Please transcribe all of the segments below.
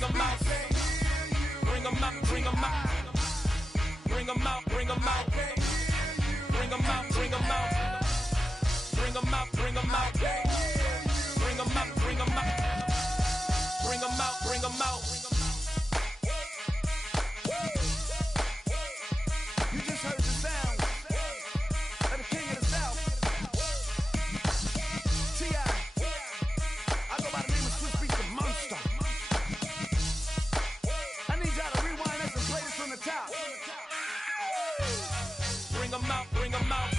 bring 'em out. Bring 'em out, bring 'em out. Bring 'em out, bring 'em out. Bring 'em out, bring 'em out. Bring 'em out, bring 'em out. Bring 'em out, bring 'em out. Bring 'em out, bring 'em out. You just heard the sound of the king of the south. T.I. I go by the name of Swiss Beats the Monster. I need y'all to rewind this and play this from the top. Bring 'em out, bring 'em out.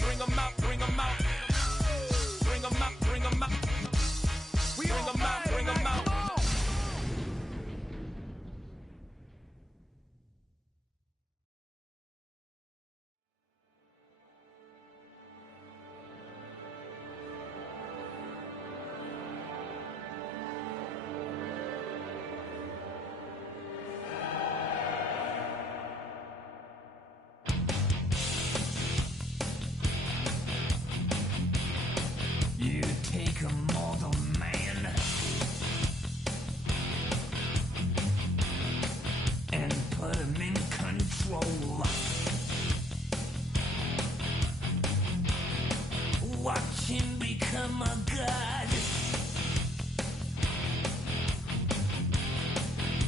Bring 'em out, bring 'em out. Bring 'em out, bring 'em out. We Bring 'em out, bring 'em out. You take a mortal man and put him in control. Watch him become a god.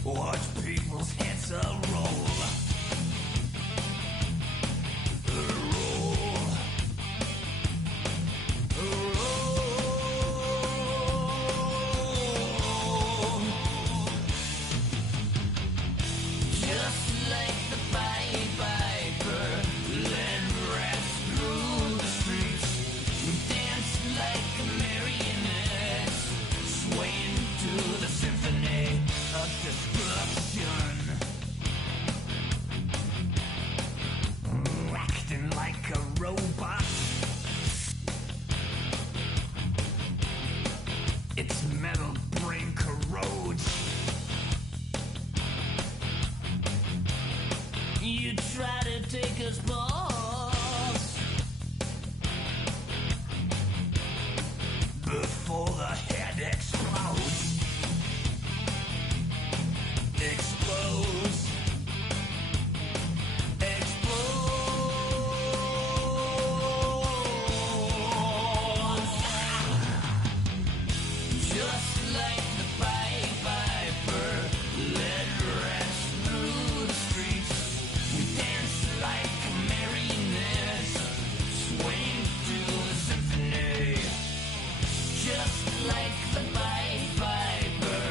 Watch people's heads roll. Acting like a robot. Its metal brain corrodes. You try to take us balls before the head explodes. Explodes. Just like the Pied Piper, led rats through the streets. We dance like marionettes, swing to the symphony. Just like the Pied Piper,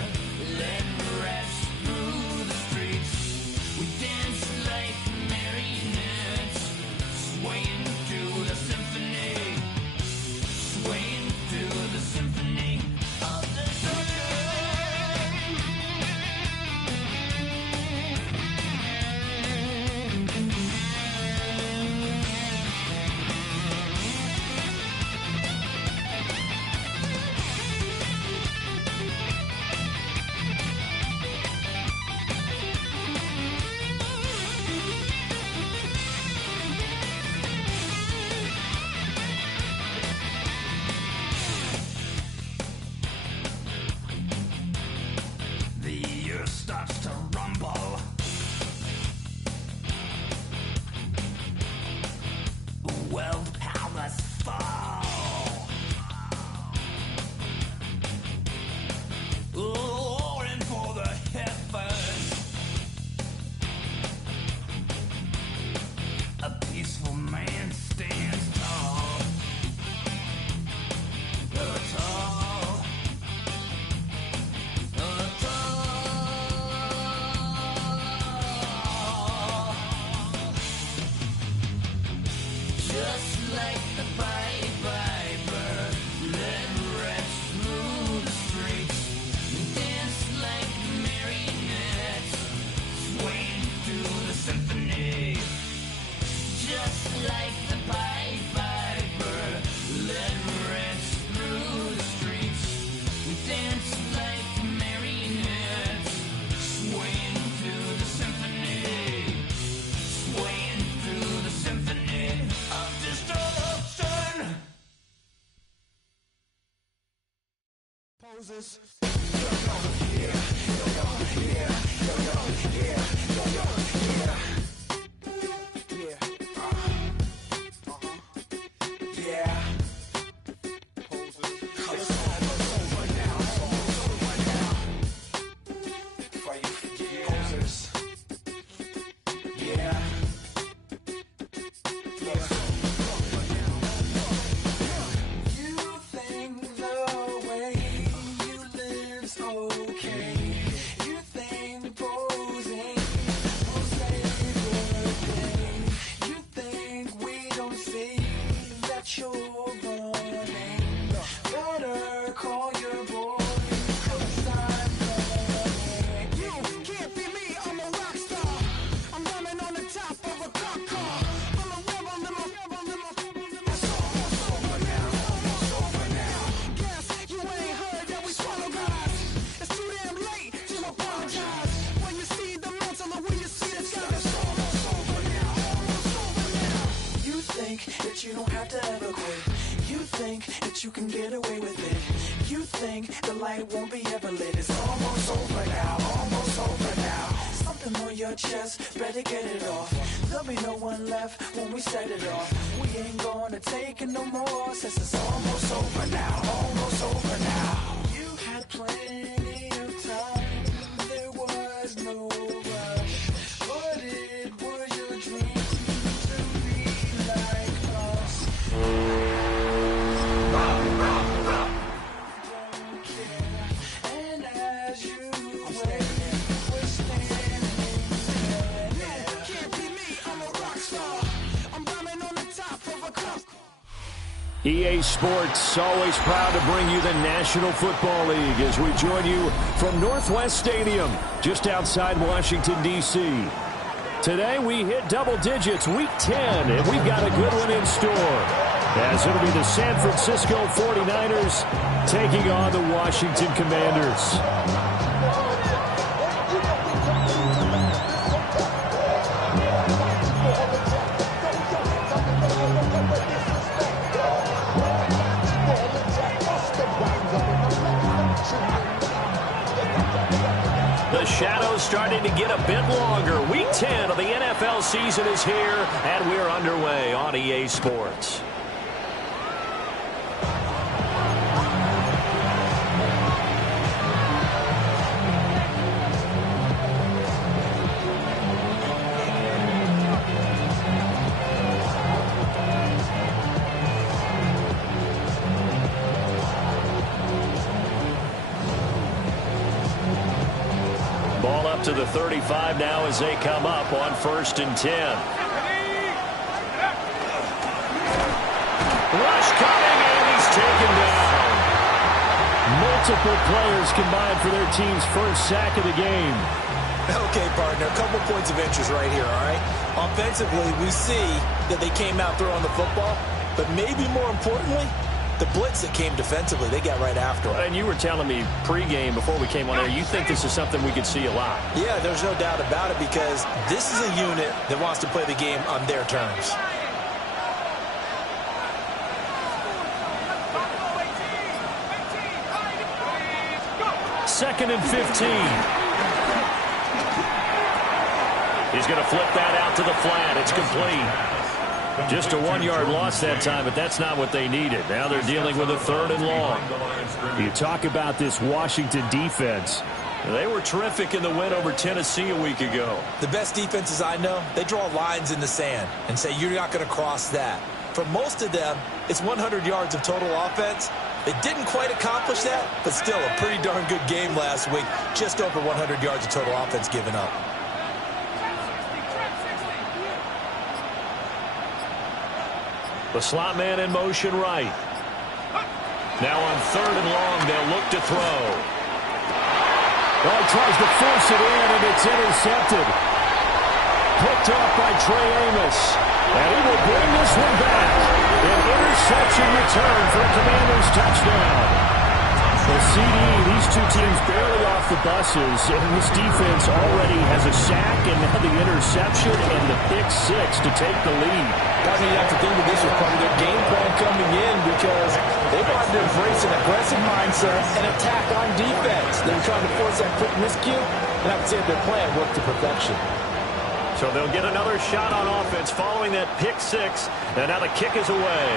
led rats through the streets. We dance like marionettes, swaying to the symphony. Swaying to the symphony of destruction. The earth starts to rumble. World powers fall. Roaring for the heavens. A peaceful man stands tall. Tall. Just like the Pied Piper, led rats through the streets. Dance like marionettes, swaying to the symphony. Just like the Pied Piper, led rats through the streets. Dance like marionettes, swaying to the symphony. Swaying through the symphony of destruction. Poses, look over here. your chest, better get it off. There'll be no one left when we set it off. We ain't gonna take it no more, since it's almost over now, almost over now. You had plenty of time, there was no rush, but it was your dream to be like us. Don't care, and as you wait, we're standing there. No, can't be me, I'm a rock star. I'm rhyming on the top of a cup. EA Sports, always proud to bring you the National Football League as we join you from Northwest Stadium, just outside Washington, D.C. Today we hit double digits, Week 10, and we've got a good one in store, as it'll be the San Francisco 49ers taking on the Washington Commanders. The shadow's starting to get a bit longer. Week 10 of the NFL season is here, and we're underway on EA Sports. Ball up to the 35 now as they come up on 1st and 10. Rush coming, and he's taken down. Multiple players combined for their team's first sack of the game. Okay, partner, a couple points of interest right here, all right? Offensively, we see that they came out throwing the football, but maybe more importantly, the blitz that came defensively, they got right after it. And you were telling me pregame before we came on air, you think this is something we could see a lot. Yeah, there's no doubt about it, because this is a unit that wants to play the game on their terms. Second and 15. He's going to flip that out to the flat. It's complete. Just a 1-yard loss that time, but that's not what they needed. Now they're dealing with a 3rd and long. You talk about this Washington defense. They were terrific in the win over Tennessee a week ago. The best defenses I know, they draw lines in the sand and say you're not going to cross that. For most of them, it's 100 yards of total offense. They didn't quite accomplish that, but still a pretty darn good game last week. Just over 100 yards of total offense given up. The slot man in motion right. Now on 3rd and long, they'll look to throw. Oh, he tries to force it in, and it's intercepted. Picked off by Trey Amos. And he will bring this one back. An interception return for a Commanders touchdown. The CD, these two teams barely off the buses, and this defense already has a sack and now the interception and the pick 6 to take the lead. I mean, you have to think that this was part of their game plan coming in, because they wanted to embrace an aggressive mindset and attack on defense. They were trying to force that quick miscue, and I would say their plan worked to perfection. So they'll get another shot on offense following that pick 6, and now the kick is away.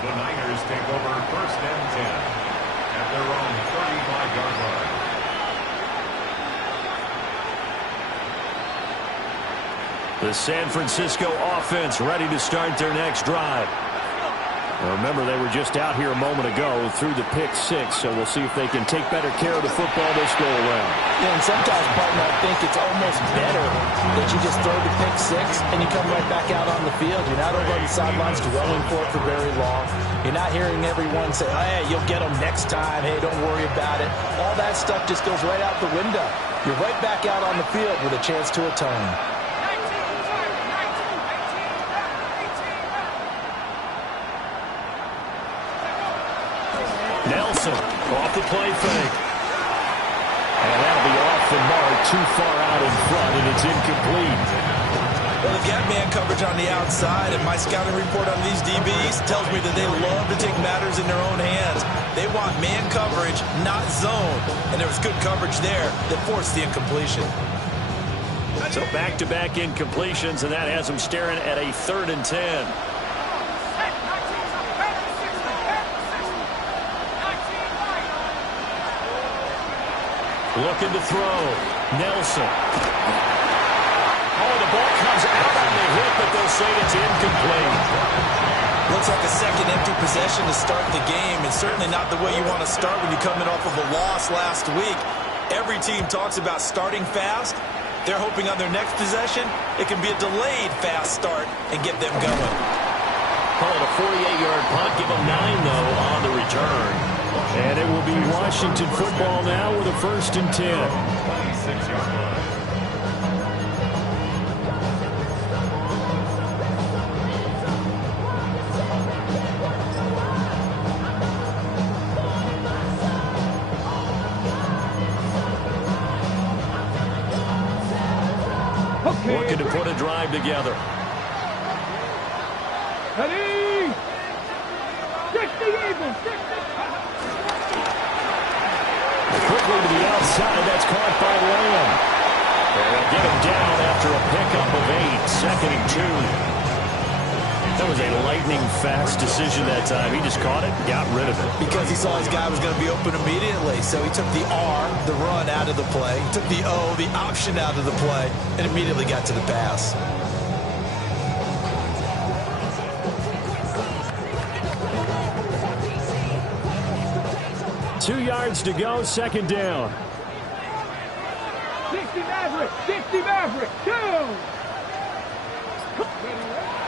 The Niners take over 1st and 10 at their own 35-yard line. The San Francisco offense ready to start their next drive. Remember, they were just out here a moment ago through the pick 6, so we'll see if they can take better care of the football this go around. Yeah, and sometimes, partner, I think it's almost better that you just throw the pick 6 and you come right back out on the field. You're not over on the sidelines dwelling for it for very long. You're not hearing everyone say, oh, hey, you'll get them next time. Hey, don't worry about it. All that stuff just goes right out the window. You're right back out on the field with a chance to atone. Nelson off the play fake. And that'll be off the mark, too far out in front, and it's incomplete. Well, they've got man coverage on the outside, and my scouting report on these DBs tells me that they love to take matters in their own hands. They want man coverage, not zone. And there was good coverage there that forced the incompletion. So back-to-back incompletions, and that has them staring at a 3rd and 10. Looking to throw. Nelson. Oh, the ball comes out on the hit, but they'll say it's incomplete. Looks like a second empty possession to start the game, and certainly not the way you want to start when you're coming off of a loss last week. Every team talks about starting fast. They're hoping on their next possession, it can be a delayed fast start and get them going. Call it a 48-yard punt. Give them 9, though, on the return. And it will be Washington football now with a 1st and 10. 26-yard line. Looking to put a drive together. Ready? 60 Eagles. Quickly to the outside. That's caught by Lamb. And they'll get him down after a pickup of 8. 2nd and 2. That was a lightning-fast decision that time. He just caught it, got rid of it. Because he saw his guy was going to be open immediately. So he took the R, the run, out of the play. He took the O, the option, out of the play, and immediately got to the pass. Two yards to go, 2nd down. 60 Maverick. 60 Maverick. Go.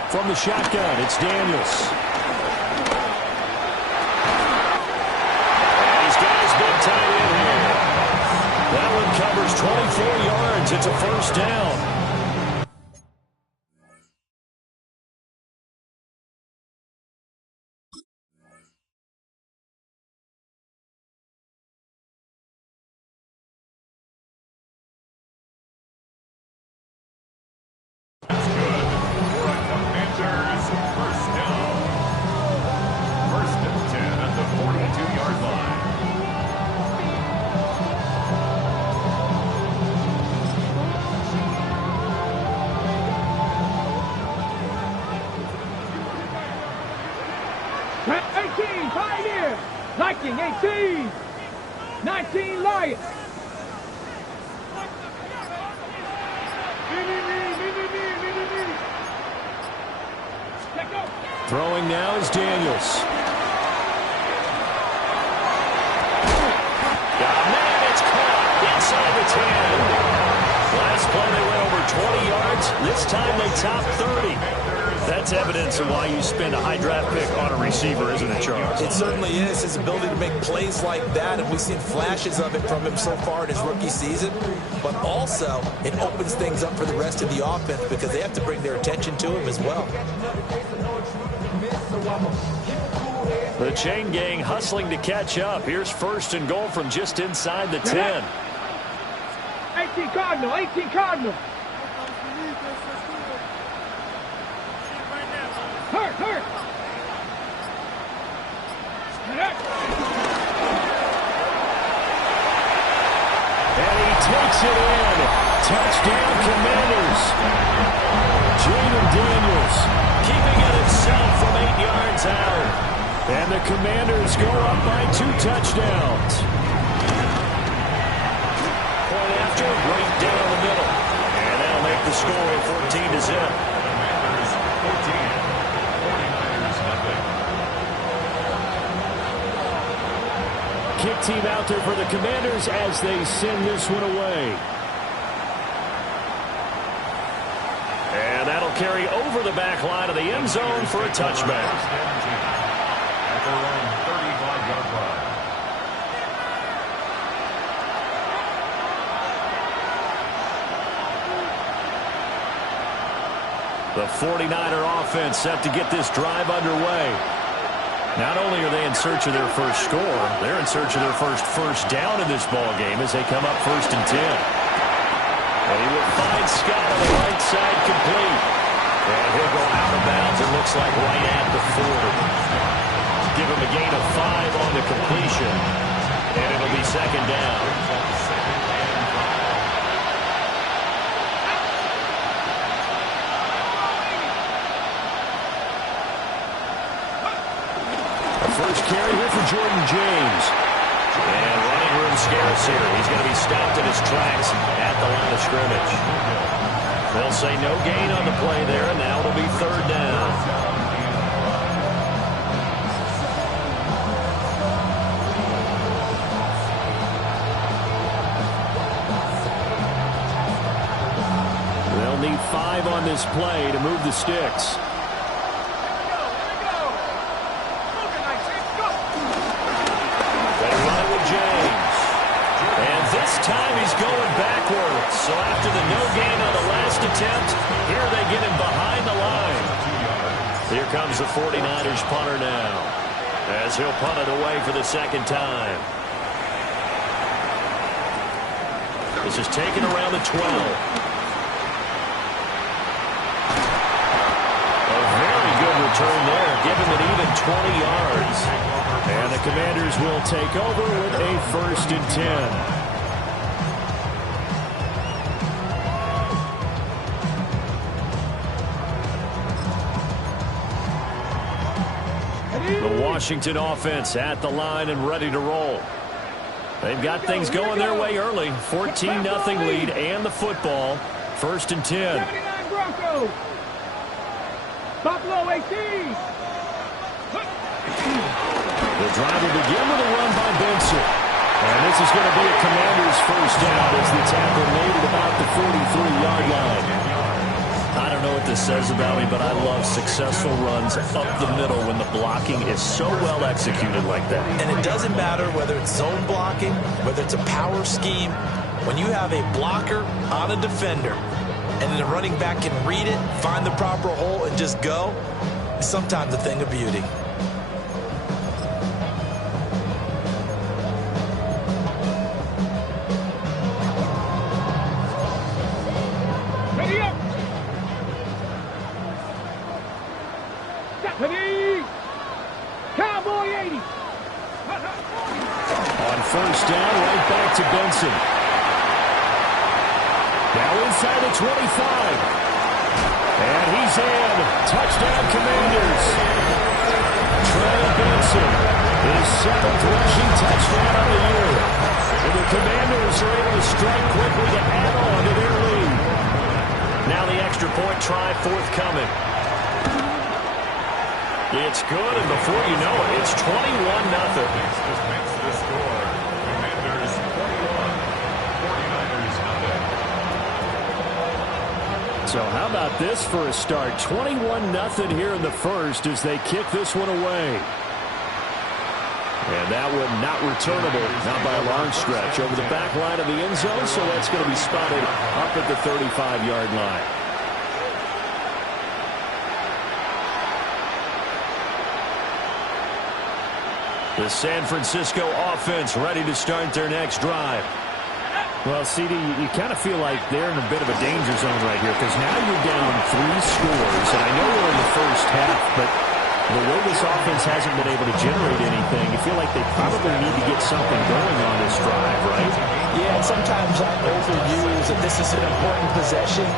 From the shotgun, it's Daniels. And he's got his big tight end here. That one covers 24 yards. It's a 1st down. Pioneer. 18. 19 Lions. Throwing now is Daniels. Man, it's caught inside the 10. Last play they went over 20 yards. This time they topped 30. That's evidence of why you spend a high draft pick on a receiver, isn't it, Charles? It certainly is. His ability to make plays like that, and we've seen flashes of it from him so far in his rookie season. But also, it opens things up for the rest of the offense because they have to bring their attention to him as well. The chain gang hustling to catch up. Here's 1st and goal from just inside the 10. 18 Cardinal. 18 Cardinal. Hurt. And he takes it in. Touchdown, Commanders. Jaden Daniels keeping it himself from 8 yards out. And the Commanders go up by 2 touchdowns. Point after, right down the middle. And that'll make the score 14-0. Commanders 14. 49ers nothing. Kick team out there for the Commanders as they send this one away. And that'll carry over the back line of the end zone for a touchback. At their own 35-yard line. The 49er offense set to get this drive underway. Not only are they in search of their first score, they're in search of their first down in this ball game as they come up 1st and 10. And he will find Scott on the right side complete. And he'll go out of bounds, it looks like right at the 40. give him a gain of 5 on the completion, and it'll be second down. A first carry here for Jordan James. And running room scarce here. He's going to be stopped in his tracks at the line of scrimmage. They'll say no gain on the play there, and now it'll be third down. They'll need 5 on this play to move the sticks. Time he's going backwards. So after the no gain on the last attempt, here they get him behind the line. Here comes the 49ers punter now, as he'll punt it away for the second time. This is taken around the 12. A very good return there. Give him an even 20 yards. And the Commanders will take over with a 1st and 10. The Washington offense at the line and ready to roll. They've got things going their way early. 14-0 lead and the football. 1st and 10. 79 Broncos. Buffalo 18. The drive will begin with a run by Benson. And this is going to be a Commander's first down as the tackle made at about the 43-yard line. I don't know what this says about me, but I love successful runs up the middle when the blocking is so well executed like that. And it doesn't matter whether it's zone blocking, whether it's a power scheme. When you have a blocker on a defender and then the running back can read it, find the proper hole, and just go, it's sometimes a thing of beauty. Ready up. Cowboy 80. On first down, right back to Benson. Now inside the 25. And he's in. Touchdown, Commanders. Trey Benson, his 7th rushing touchdown of the year. And the Commanders are able to strike quickly to add on to their lead. Now the extra point try forthcoming. It's good, and before you know it, it's 21-0. This makes the score. Commanders 21, 49ers 0. So how about this for a start? 21-0 here in the first as they kick this one away. And that one not returnable, not by a long stretch, over the back line of the end zone, so that's going to be spotted up at the 35-yard line. The San Francisco offense ready to start their next drive. Well, CD, you kind of feel like they're in a bit of a danger zone right here because now you're down 3 scores, and I know we're in the first half, but the way this offense hasn't been able to generate anything, you feel like they probably need to get something going on this drive, right? Yeah, and sometimes I overuse that this is an important possession.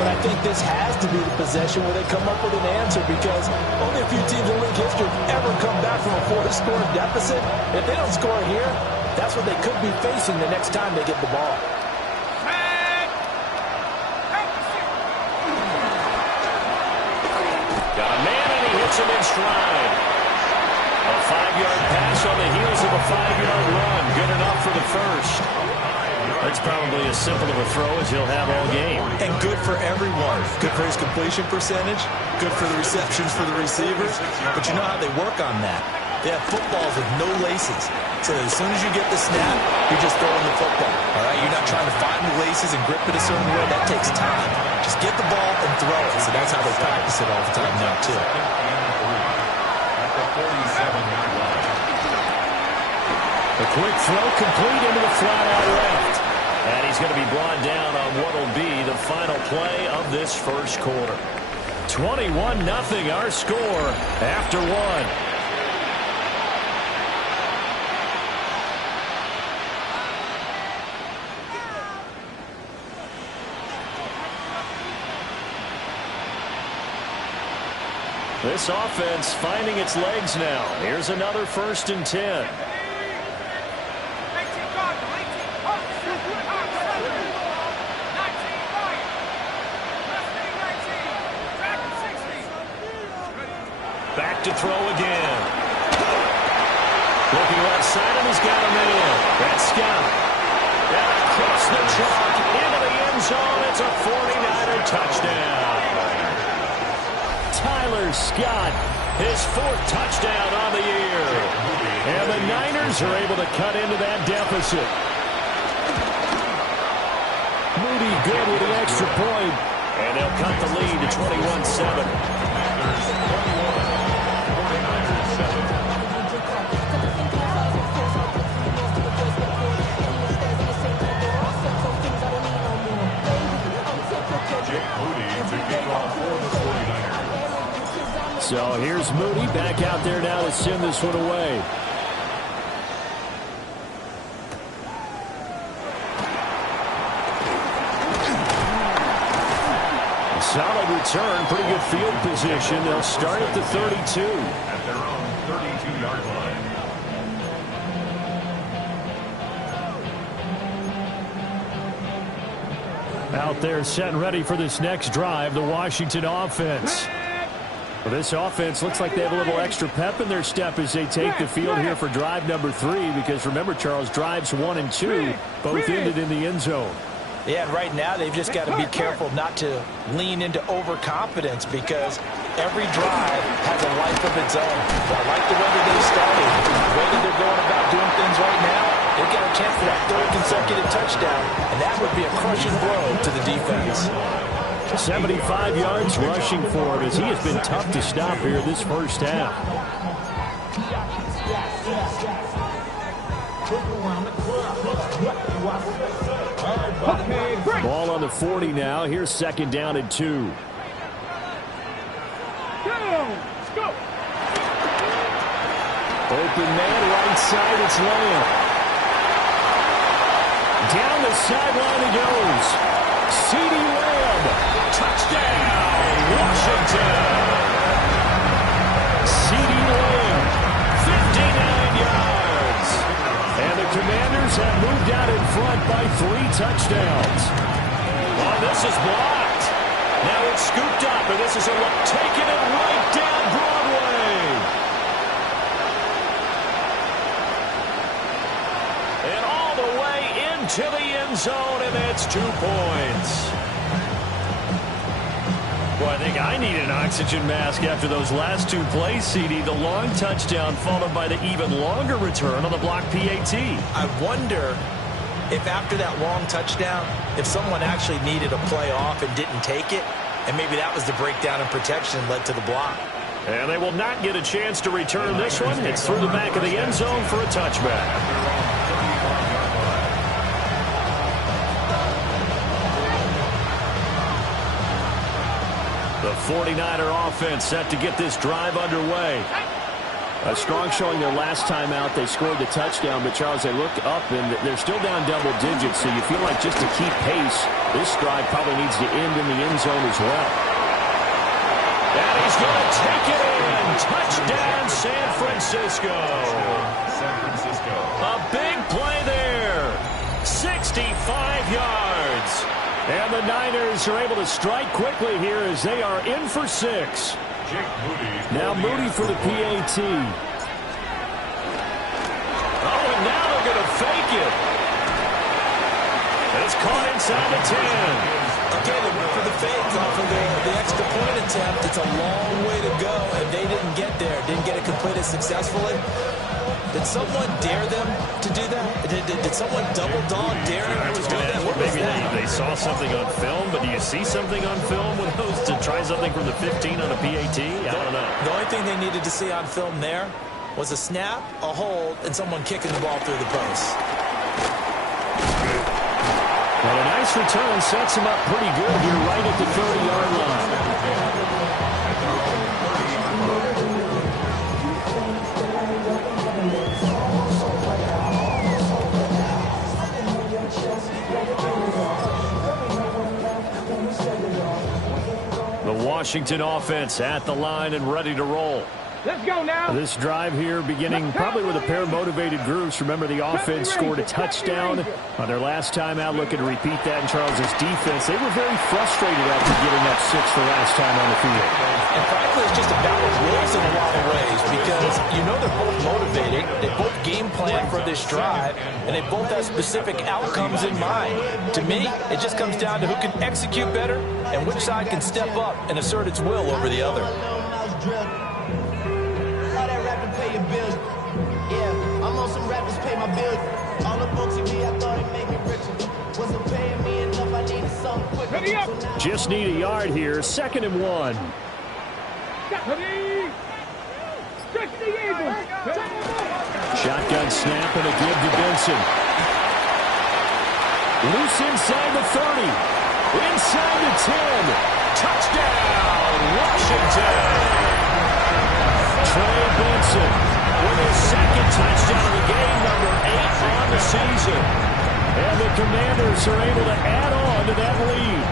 But I think this has to be the possession where they come up with an answer because only a few teams in league history have ever come back from a 4-score deficit. If they don't score here, that's what they could be facing the next time they get the ball. Got a man and he hits him in stride. A 5-yard pass on the heels of a 5-yard run. Good enough for the first. That's probably as simple of a throw as he'll have all game. And good for everyone. Good for his completion percentage. Good for the receptions for the receivers. But you know how they work on that. They have footballs with no laces. So as soon as you get the snap, you're just throwing the football. All right? You're not trying to find the laces and grip it a certain way. That takes time. Just get the ball and throw it. So that's how they practice it all the time now, too. At the 47-yard line. A quick throw complete into the flat out left. And he's going to be brought down on what will be the final play of this first quarter. 21-0 our score after one. This offense finding its legs now. Here's another 1st and 10. Back to throw again. Looking left side, and he's got a man. That's Scott. And across the chalk into the end zone. It's a 49er touchdown. Tyler Scott, his 4th touchdown on the year. And the Niners are able to cut into that deficit. Moody good with the extra point. And they'll cut the lead to 21-7. So here's Moody back out there now to send this one away. Solid return, pretty good field position. They'll start at the 32. At their own 32-yard line. Out there set and ready for this next drive, the Washington offense. Well, this offense looks like they have a little extra pep in their step as they take the field here for drive number 3, because remember, Charles, drives 1 and 2 both ended in the end zone. Yeah, and right now they've just got to be careful not to lean into overconfidence, because every drive has a life of its own. I like the way that they started. The way that they're going about doing things right now, they've got a chance for that 3rd consecutive touchdown, and that would be a crushing blow to the defense. 75 yards rushing for him, as he has been tough to stop here this first half. Ball on the 40 now. Here's 2nd down and 2. Open man, right side, it's Lamb. Down the sideline he goes. CeeDee Lamb. Touchdown, Washington. CeeDee Lamb, 59 yards. And the Commanders have moved out in front by 3 touchdowns. Oh, this is blocked. Now it's scooped up, and this is a look taking it right down Broadway. And all the way into the end zone, and it's 2 points. Well, I think I need an oxygen mask after those last 2 plays, CD. The long touchdown followed by the even longer return on the block PAT. I wonder if after that long touchdown, if someone actually needed a play off and didn't take it, and maybe that was the breakdown in protection that led to the block. And they will not get a chance to return this one. It's through the back of the end zone for a touchback. The 49er offense set to get this drive underway. A strong showing their last time out. They scored the touchdown, but Charles, they look up and they're still down double digits, so you feel like just to keep pace, this drive probably needs to end in the end zone as well. And he's going to take it in. Touchdown, San Francisco. San Francisco. A big play there. 65 yards. And the Niners are able to strike quickly here as they are in for 6. Now Moody for the PAT. Oh, and now they're going to fake it. It's caught inside the 10. Okay, they went for the fake off of the extra point attempt. It's a long way to go, and they didn't get there. Didn't get it completed successfully. Did someone dare them to do that? Did someone double dog dare them to do that? What was maybe that? they saw something on film, but do you see something on film with those to try something from the 15 on a PAT? I don't know. The only thing they needed to see on film there was a snap, a hold, and someone kicking the ball through the post. Well, a nice return sets him up pretty good here right at the 30-yard line. Washington offense at the line and ready to roll. Let's go now. This drive here beginning probably with a pair of motivated groups. Remember, the offense scored a touchdown on their last time out. Looking to repeat that in Charles's defense. They were very frustrated after giving up 6 the last time on the field. And frankly, it's just a battle of wills in a lot of ways because you know they're both motivated. They both game plan for this drive, and they both have specific outcomes in mind. To me, it just comes down to who can execute better and which side can step up and assert its will over the other. Pay your bills. Yeah, I'm on some rappers pay my bills. All up on TV, I thought it made me richer. Wasn't paying me enough, I needed something quicker. Just need a yard here, 2nd and 1. Shotgun snap and a give to Benson. Loose inside the 30. Inside the 10. Touchdown, Washington. Trey Benson with his 2nd touchdown of the game, number 8 on the season. And the Commanders are able to add on to that lead.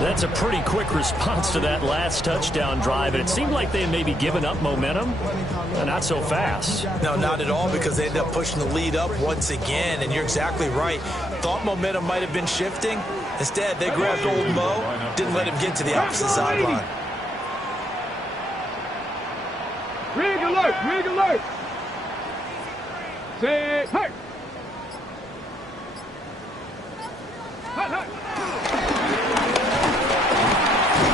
That's a pretty quick response to that last touchdown drive, and it seemed like they had maybe given up momentum. Not so fast. No, not at all, because they ended up pushing the lead up once again, and you're exactly right. Thought momentum might have been shifting. Instead, they grabbed old Mo, didn't let him get to the opposite sideline. Rig alert! Rig alert! Say, hey!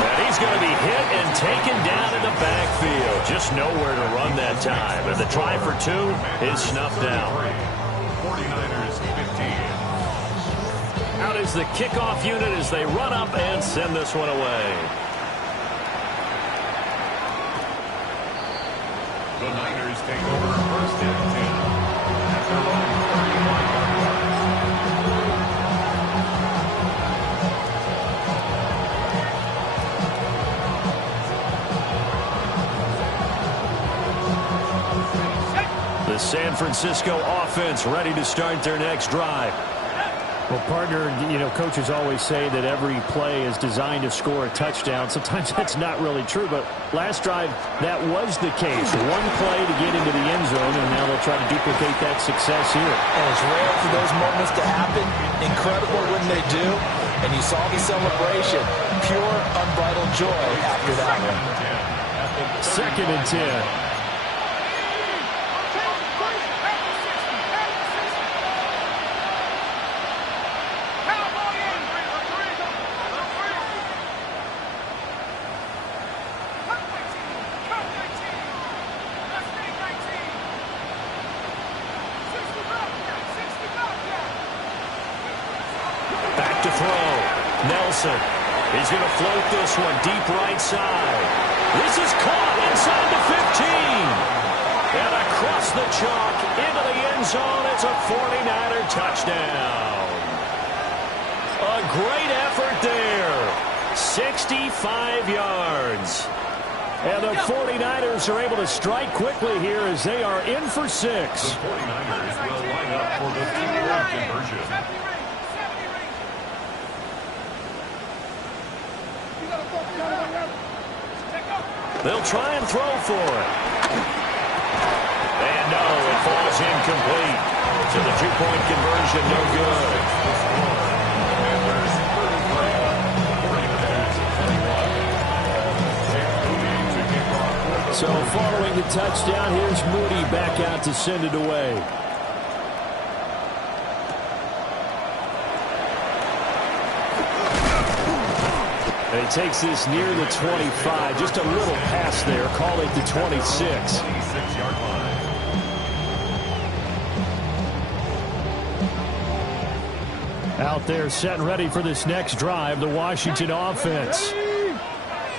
And he's going to be hit and taken down in the backfield. Just nowhere to run that time. And the try for 2 is snuffed out. 49ers 15. Out is the kickoff unit as they run up and send this one away. The Niners take over 1st and 10 at their own 35-yard line. The San Francisco offense ready to start their next drive. Well, partner, coaches always say that every play is designed to score a touchdown. Sometimes that's not really true, but last drive, that was the case. One play to get into the end zone, and now they'll try to duplicate that success here. And it's rare for those moments to happen. Incredible when they do. And you saw the celebration. Pure, unbridled joy after that one. 2nd and 10. Nelson. He's going to float this one deep right side. This is caught inside the 15. And across the chalk into the end zone. It's a 49er touchdown. A great effort there. 65 yards. And the 49ers are able to strike quickly here as they are in for 6. The 49ers will line up for the 2-point conversion. They'll try and throw for it. And no, it falls incomplete. So the 2-point conversion, no good. So following the touchdown, here's Moody back out to send it away. And he takes this near the 25. Just a little pass there. Call it the 26. 26-yard line. Out there set and ready for this next drive, the Washington offense.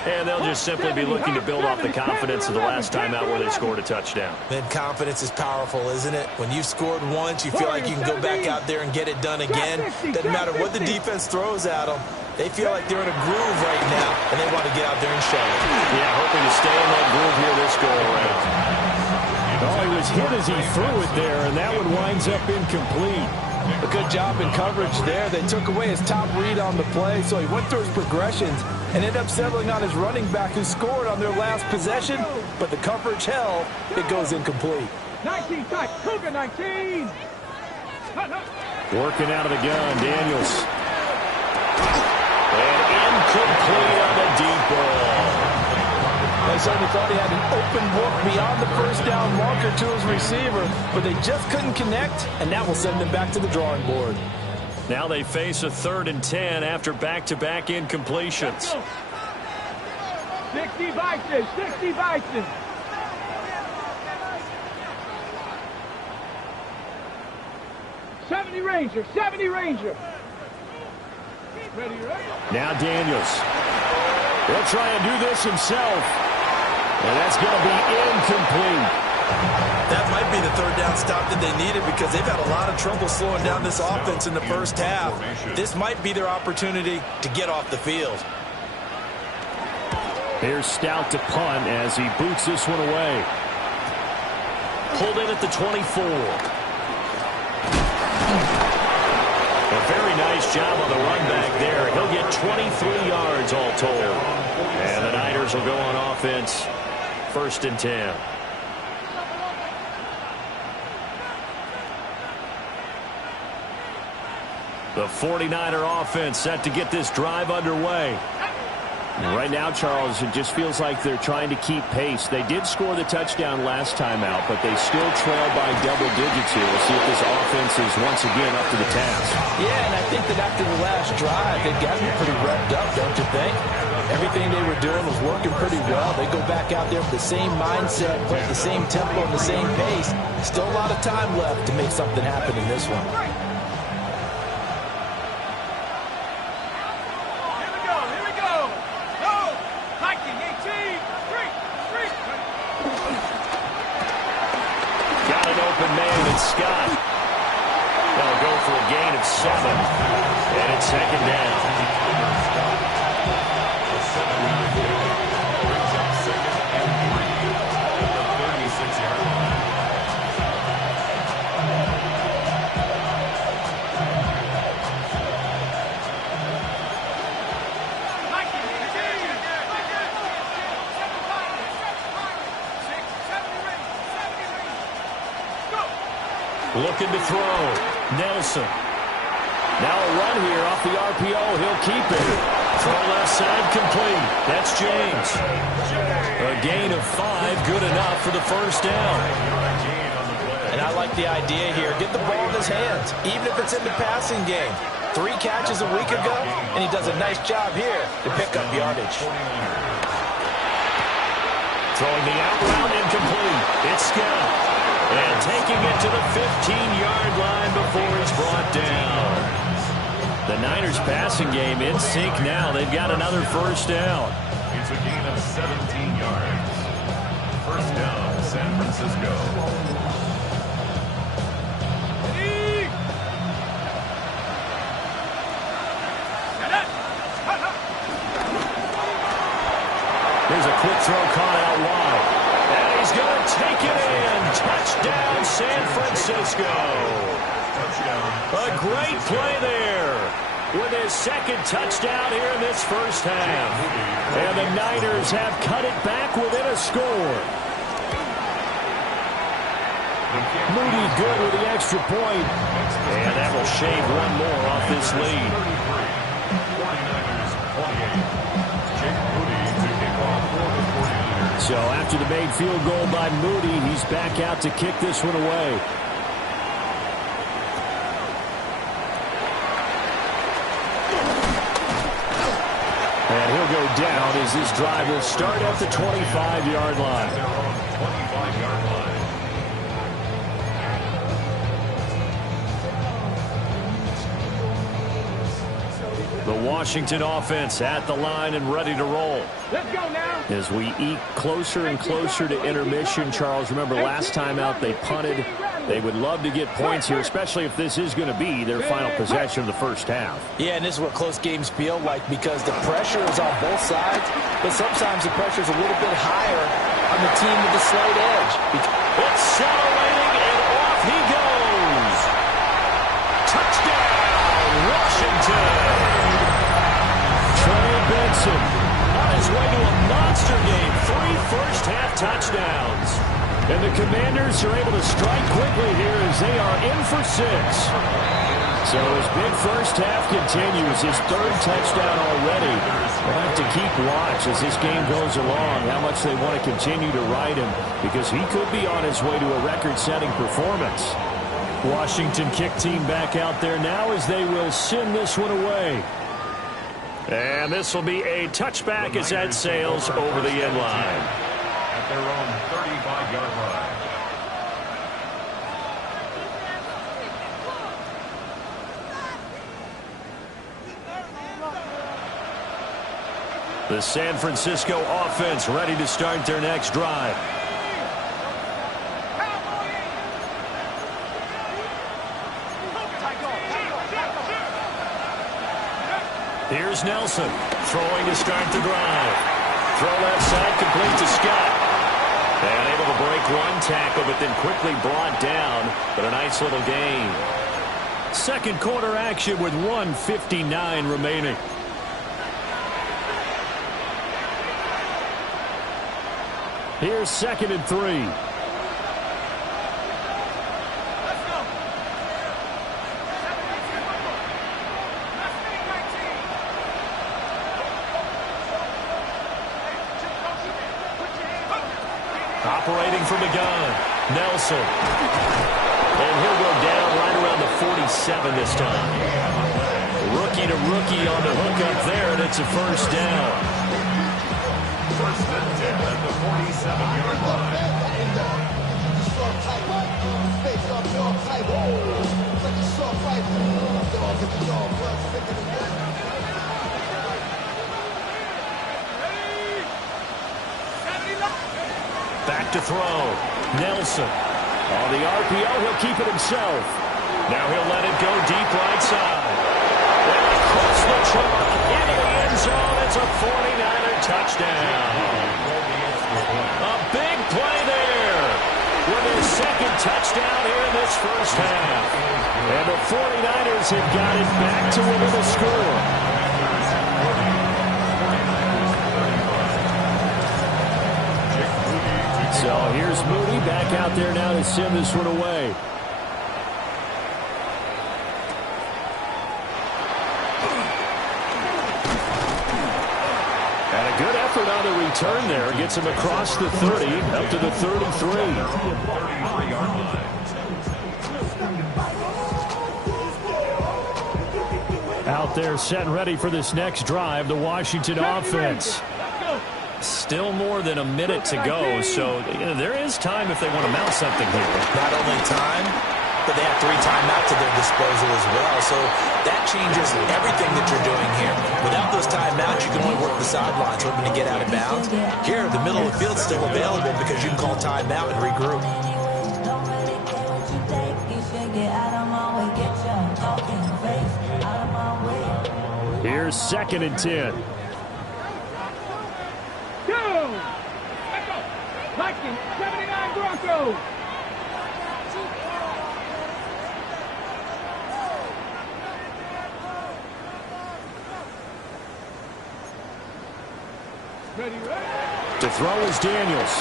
And they'll just simply be looking to build off the confidence of the last time out where they scored a touchdown. Man, confidence is powerful, isn't it? When you've scored once, you feel like you can go back out there and get it done again. Doesn't matter what the defense throws at them. They feel like they're in a groove right now, and they want to get out there and show it. Yeah, hoping to stay in that groove here this go-around. Oh, he was hit as he threw it there, and that one winds up incomplete. A good job in coverage there. They took away his top read on the play, so he went through his progressions and ended up settling on his running back who scored on their last possession, but the coverage held. It goes incomplete. 19 tight. Cougar 19. Working out of the gun, Daniels. And incomplete on the deep ball. They certainly thought he had an open book beyond the first down marker to his receiver, but they just couldn't connect, and that will send them back to the drawing board. Now they face a 3rd and 10 after back-to-back incompletions. 60 Bison. 60 Bison. '70 Ranger. 70 Ranger. Ready, ready. Now Daniels. He'll try and do this himself. And that's going to be incomplete. That might be the 3rd down stop that they needed because they've had a lot of trouble slowing down this offense in the first half. This might be their opportunity to get off the field. Here's Stout to punt as he boots this one away. Pulled in at the 24. A very nice job on the run back there. He'll get 23 yards all told. And the Niners will go on offense. 1st and 10. The 49er offense set to get this drive underway. And right now, Charles, it just feels like they're trying to keep pace. They did score the touchdown last time out, but they still trail by double digits here. We'll see if this offense is once again up to the task. Yeah, and I think that after the last drive, they've got to be pretty revved up, don't you think? Everything they were doing was working pretty well. They go back out there with the same mindset, play at the same tempo and the same pace. Still a lot of time left to make something happen in this one. Scott. They'll go for a gain of 7. And it's 2nd down. Looking to throw. Nelson. Now a run here off the RPO. He'll keep it. Throw left side complete. That's James. A gain of 5. Good enough for the 1st down. And I like the idea here. Get the ball in his hands, even if it's in the passing game. 3 catches a week ago, and he does a nice job here to pick up yardage. Throwing the out route incomplete. It's Scott. And taking it to the 15-yard line before he's brought down. The Niners passing game in sync now. They've got another 1st down. It's a gain of 17 yards. 1st down, San Francisco. Here's a quick throw caught out wide. And he's going to take it in. Touchdown, San Francisco. A great play there with his 2nd touchdown here in this 1st half. And the Niners have cut it back within a score. Moody good with the extra point. And that will shave one more off this lead. 49ers 28. Jake Moody to kick off for the 49ers. So after the made field goal by Moody, he's back out to kick this one away. And he'll go down as this drive will start at the 25-yard line. 25-yard line. The Washington offense at the line and ready to roll. Let's go now. As we eke closer and closer to intermission, Charles, remember last time out they punted. They would love to get points here, especially if this is going to be their final possession of the 1st half. Yeah, and this is what close games feel like because the pressure is on both sides, but sometimes the pressure is a little bit higher on the team with the slight edge. Accelerating, and off he goes. way to a monster game. 3 first-half touchdowns. And the Commanders are able to strike quickly here as they are in for 6. So his big first half continues, his 3rd touchdown already. We'll have to keep watch as this game goes along, how much they want to continue to ride him, because he could be on his way to a record-setting performance. Washington kick team back out there now as they will send this one away. And this will be a touchback as that sails over the end line. At their own 35-yard line. The San Francisco offense ready to start their next drive. Here's Nelson throwing to start the drive. Throw left side, complete to Scott. And able to break 1 tackle, but then quickly brought down. But a nice little gain. Second quarter action with 1:59 remaining. Here's 2nd and 3. Operating from the gun, Nelson. And he'll go down right around the 47 this time. Rookie to rookie on the hook up there, and it's a first down. First and 10 at the 47-yard line. Back to throw. Nelson. On the RPO, he'll keep it himself. Now he'll let it go deep right side. And across the chalk into the end zone. It's a 49er touchdown. A big play there with his 2nd touchdown here in this first half. And the 49ers have got it back to within a score. So here's Moody back out there now to send this one away. And a good effort on the return there. Gets him across the 30, up to the 33. 33-yard line. Out there set and ready for this next drive, the Washington offense. Still more than a minute to go, so there is time if they want to mount something here. Not only time, but they have 3 timeouts at their disposal as well. So that changes everything that you're doing here. Without those timeouts, you can only work the sidelines, hoping to get out of bounds. Here, the middle of the field is still available because you can call timeout and regroup. Here's 2nd and 10. Vikings, 79 Broncos. Ready. To throw is Daniels.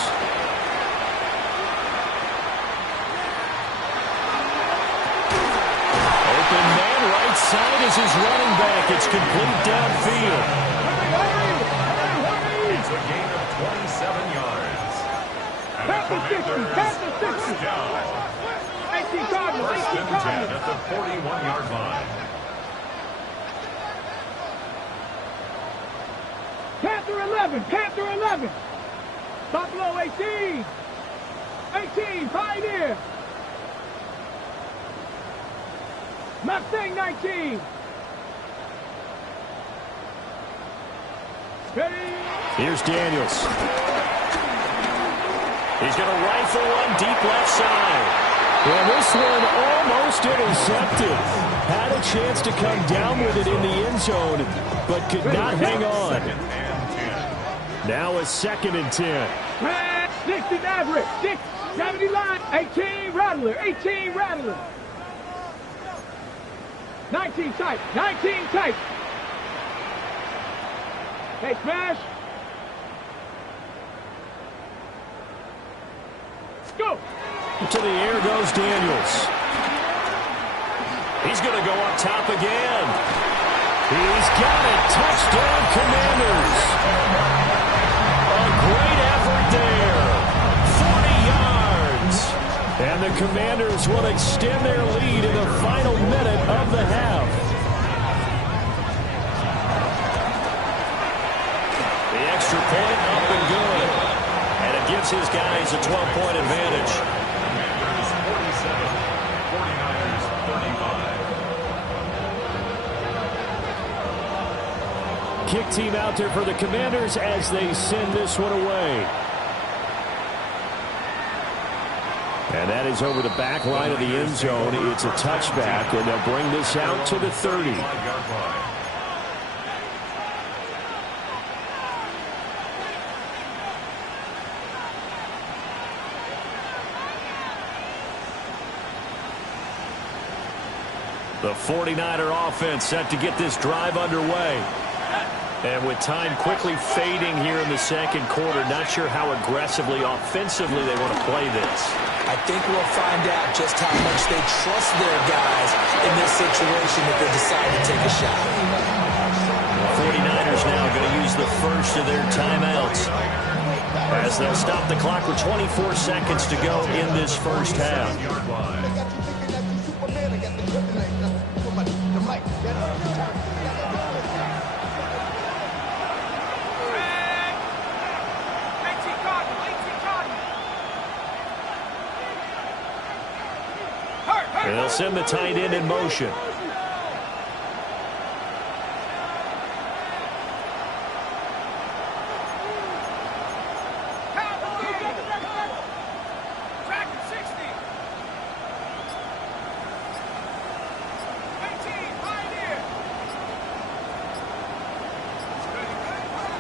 Open man right side is his running back. It's complete downfield. It's a gain of 27 yards. Past the 60, past the 60. 18 Cardinals, First 18 and 10 Cardinals. at the 41-yard line. Panther 11, Panther 11. Buffalo 18. 18, Pioneer. Mustang 19. Ready. Here's Daniels. He's going to rifle one deep left side. Well, this one almost intercepted. Had a chance to come down with it in the end zone, but could not hang on. Now a 2nd and 10. 60 average, 6, 70 line, 18 Rattler, 18 Rattler. 19 tight, 19 tight. Hey, smash. Up to the air goes Daniels. He's going to go up top again. He's got it. Touchdown, Commanders. A great effort there. 40 yards. And the Commanders will extend their lead in the final minute of the half. The extra point up and good. And it gives his guys a 12-point advantage. Commanders 47, 49ers 35. Kick team out there for the Commanders as they send this one away. And that is over the back line of the end zone. It's a touchback, and they'll bring this out to the 30. The 49er offense set to get this drive underway. And with time quickly fading here in the second quarter, not sure how aggressively, offensively they want to play this. I think we'll find out just how much they trust their guys in this situation if they decide to take a shot. The 49ers now going to use the first of their timeouts as they'll stop the clock with 24 seconds to go in this first half. And they'll send the tight end in motion.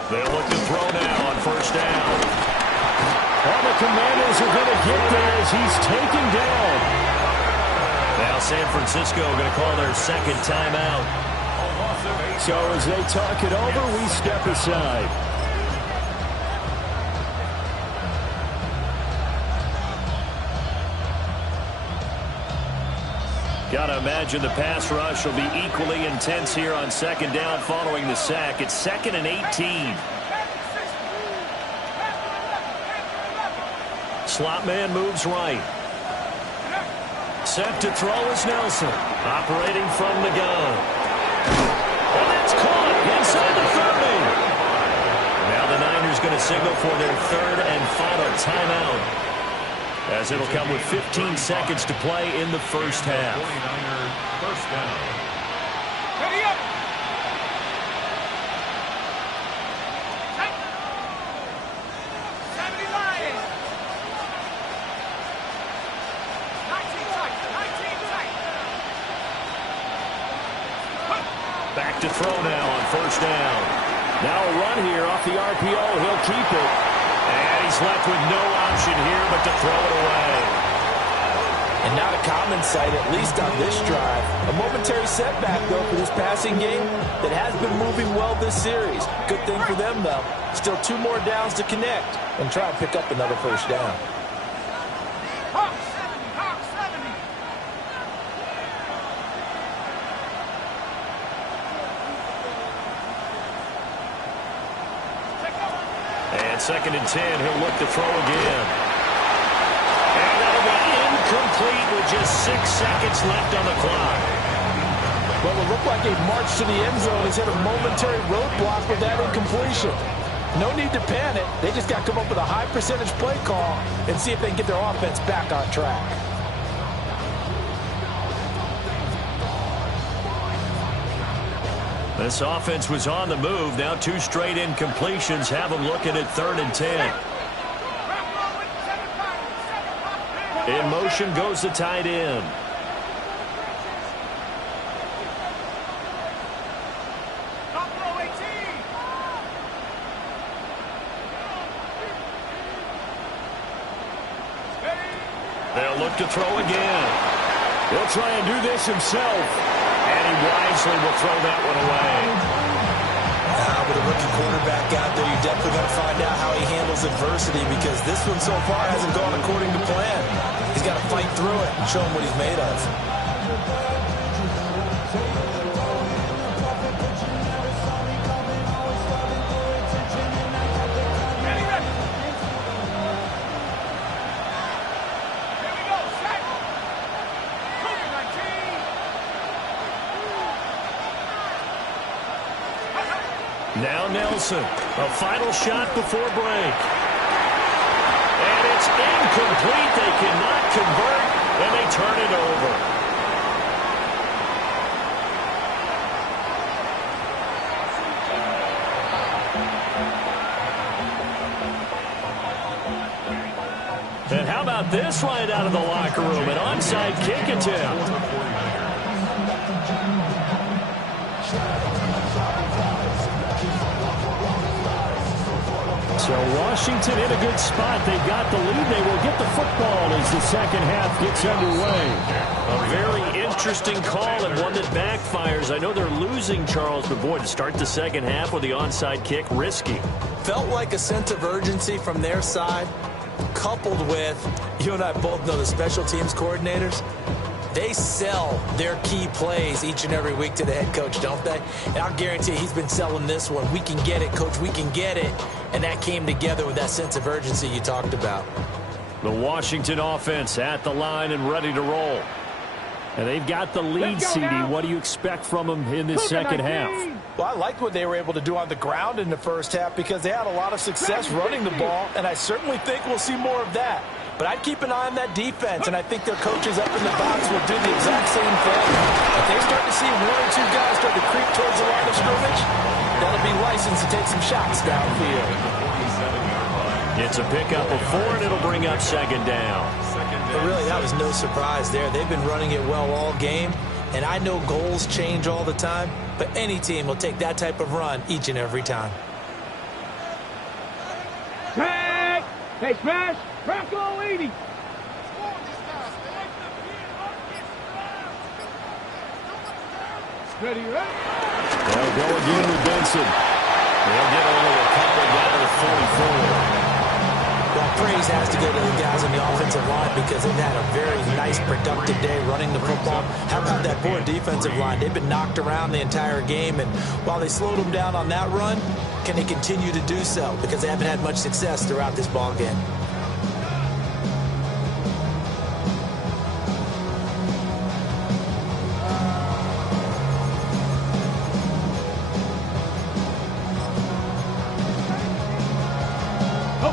They'll look to throw now on first down. And the Commanders are going to get there as he's taken down. Now San Francisco going to call their second timeout. So as they talk it over, we step aside. Gotta imagine the pass rush will be equally intense here on second down following the sack. It's 2nd and 18. Slot man moves right. Set to throw is Nelson. Operating from the gun. And it's caught inside the 30. Now the Niners going to signal for their third and final timeout, as it'll come with 15 seconds to play in the first half. 49ers first down. Ready up. 70 Lions. 19 tight. Back to throw now on first down. Now a run here off the RPO. He'll keep it. And he's left with no option here but to throw it away. And not a common sight, at least on this drive. A momentary setback, though, for this passing game that has been moving well this series. Good thing for them, though. Still 2 more downs to connect and try and pick up another first down. Hawk 70. Hawk 70. And 2nd and 10, he'll look to throw again. And that'll be incomplete with just 6 seconds left on the clock. Well, it looked like a march to the end zone has hit a momentary roadblock with that incompletion. No need to panic. They just got to come up with a high percentage play call and see if they can get their offense back on track. This offense was on the move. Now 2 straight incompletions have them looking at 3rd and 10. In motion goes the tight end. They'll look to throw again. He'll try and do this himself. And he wisely will throw that one away. with a rookie quarterback out there, you're definitely going to find out how he handles adversity, because this one so far hasn't gone according to plan. He's got to fight through it and show him what he's made of. Now Nelson, a final shot before break. And it's incomplete. They cannot convert, and they turn it over. And how about this right out of the locker room? An onside kick attempt. So Washington in a good spot. They've got the lead. They will get the football as the second half gets underway. A very interesting call and one that backfires. I know they're losing, Charles, but boy, to start the second half with the onside kick, risky. Felt like a sense of urgency from their side, coupled with, you and I both know the special teams coordinators, they sell their key plays each and every week to the head coach, don't they? And I'll guarantee he's been selling this one. We can get it, coach, we can get it. And that came together with that sense of urgency you talked about. The Washington offense at the line and ready to roll. And they've got the lead, CD. What do you expect from them in this second half? Well, I liked what they were able to do on the ground in the first half because they had a lot of success running the ball, and I certainly think we'll see more of that. But I'd keep an eye on that defense, and I think their coaches up in the box will do the exact same thing. If they start to see one or two guys start to creep towards the line of scrimmage, that'll be licensed to take some shots downfield. It's a pickup of 4, and it'll bring up second down. But really, that was no surprise there. They've been running it well all game, and I know goals change all the time, but any team will take that type of run each and every time. Hey, smash! Bronco 80! Ready, right? They'll go again with Benson. They'll get only a couple down to 44. Well, praise has to go to the guys on the offensive line because they've had a very nice, productive day running the football. How about that poor defensive line? They've been knocked around the entire game, and while they slowed them down on that run, can they continue to do so? Because they haven't had much success throughout this ball game.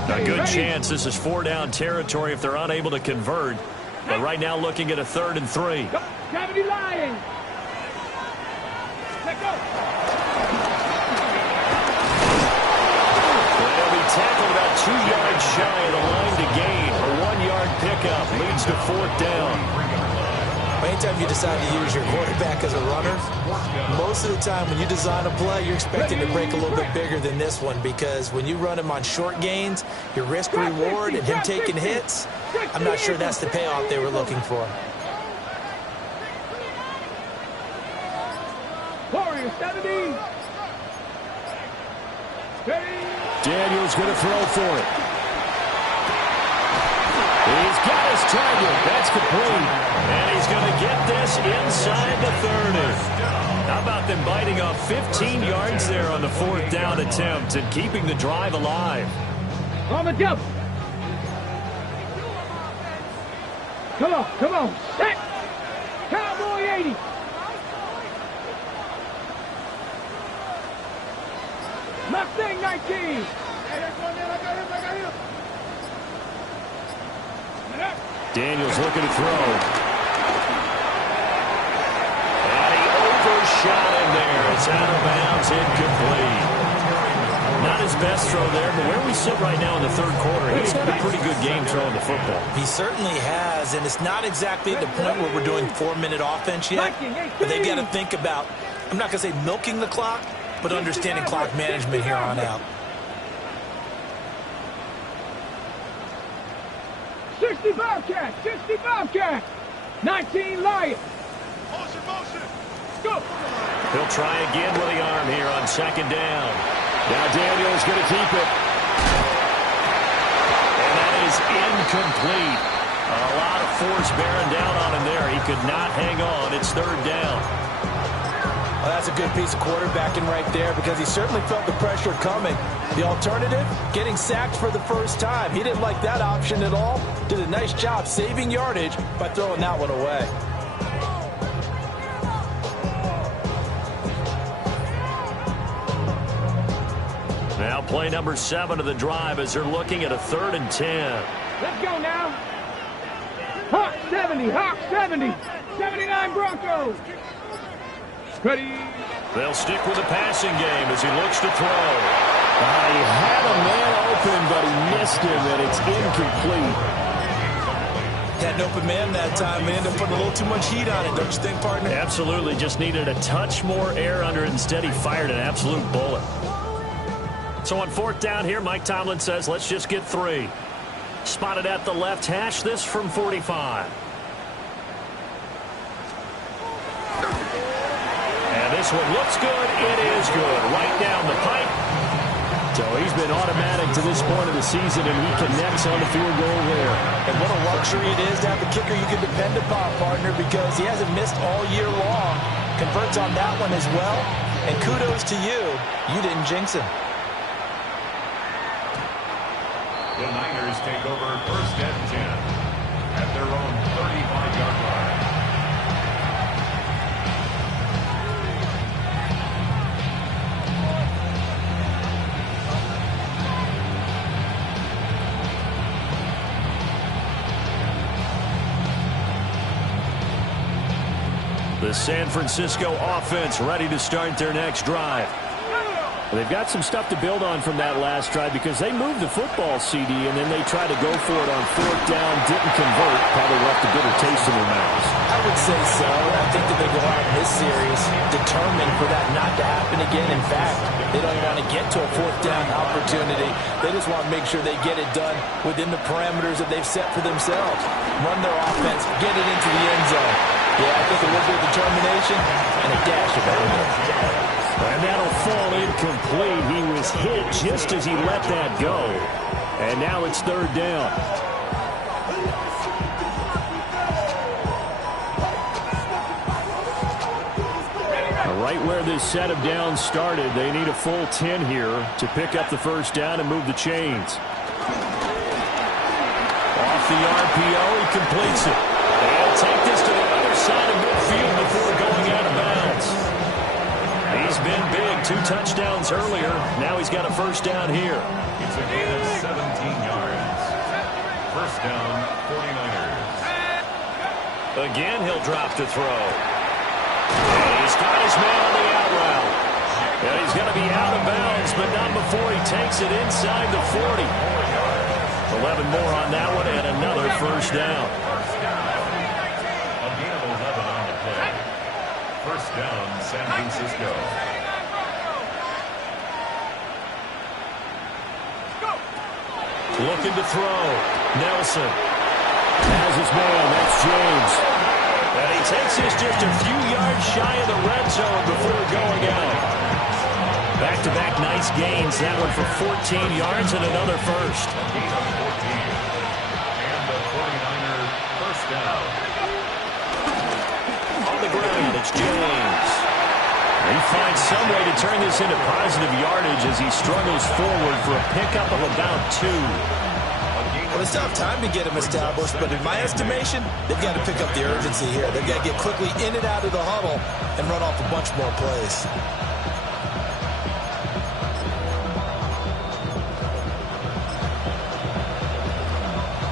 A good chance this is 4-down territory if they're unable to convert. But right now looking at a 3rd and 3. Gravity line. Let go. Well, they'll be tackled about 2 yards shy of the line to gain. A 1-yard pickup leads to 4th down. Anytime you decide to use your quarterback as a runner, most of the time when you design a play, you're expecting to break a little bit bigger than this one, because when you run him on short gains, your risk-reward and him taking hits, I'm not sure that's the payoff they were looking for. Warrior 70. Daniel's going to throw for it. He's got his target. That's complete. And he's going to get this inside the 30. How about them biting off 15 yards there on the 4th down attempt and keeping the drive alive? On the jump. Come on. Set. Cowboy 80. Mustang 19. Daniels looking to throw. And he overshot him there. It's out of bounds, incomplete. Not his best throw there, but where we sit right now in the 3rd quarter, he's had a pretty good game throwing the football. He certainly has, and it's not exactly at the point where we're doing 4-minute offense yet, but they've got to think about, I'm not going to say milking the clock, but understanding clock management here on out. 65 cat. 19 Lion. Motion. Go. He'll try again with the arm here on 2nd down. Now Daniel's going to keep it. And that is incomplete. A lot of force bearing down on him there. He could not hang on. It's third down. Well, that's a good piece of quarterbacking right there because he certainly felt the pressure coming. The alternative, getting sacked for the first time. He didn't like that option at all. Did a nice job saving yardage by throwing that one away. Now play number 7 of the drive as they're looking at a 3rd and 10. Let's go now. Hawk 70, Hawk 70. 79 Broncos. Ready. They'll stick with the passing game as he looks to throw. He had a man open, but he missed him, and it's incomplete. Had an open man that time and ended up putting a little too much heat on it, don't you think, partner? Absolutely. Just needed a touch more air under it. Instead, he fired an absolute bullet. So on 4th down here, Mike Tomlin says, let's just get 3. Spotted at the left hash, this from 45. And this one looks good. It is good. Right down the pipe. So he's been automatic to this point of the season, and he connects on the field goal there. And what a luxury it is to have a kicker you can depend upon, partner, because he hasn't missed all year long. Converts on that one as well. And kudos to you. You didn't jinx him. The Niners take over 1st and 10 at their own 35-yard line. The San Francisco offense ready to start their next drive. They've got some stuff to build on from that last drive because they moved the football, CD, and then they tried to go for it on 4th down, didn't convert, probably left a bitter taste in their mouths. I would say so. I think that they go out in this series determined for that not to happen again. In fact, they don't want to get to a 4th down opportunity. They just want to make sure they get it done within the parameters that they've set for themselves. Run their offense, get it into the end zone. Yeah, I think a little bit of determination and a dash of everything. And that'll fall incomplete. He was hit just as he let that go. And now it's 3rd down. Right where this set of downs started, they need a full 10 here to pick up the 1st down and move the chains. Off the RPO, he completes it. They'll take this to the other side of midfield before going out of bounds. He's been big, 2 touchdowns earlier. Now he's got a 1st down here. It's a gain of 17 yards. 1st down, 49ers. Again, he'll drop to throw. And he's got his man on the out route. And he's going to be out of bounds, but not before he takes it inside the 40. 11 more on that one, and another 1st down. A gain of 11 on the play. 1st down, San Francisco. Looking to throw. Nelson has his man. That's James. And he takes this just a few yards shy of the red zone before going out. Back-to-back nice gains. That one for 14 yards and another 1st. Gain of 14. And the 49er 1st down. On the ground, it's James. He finds some way to turn this into positive yardage as he struggles forward for a pickup of about 2. Well, it's not time to get him established, but in my estimation, they've got to pick up the urgency here. They've got to get quickly in and out of the huddle and run off a bunch more plays.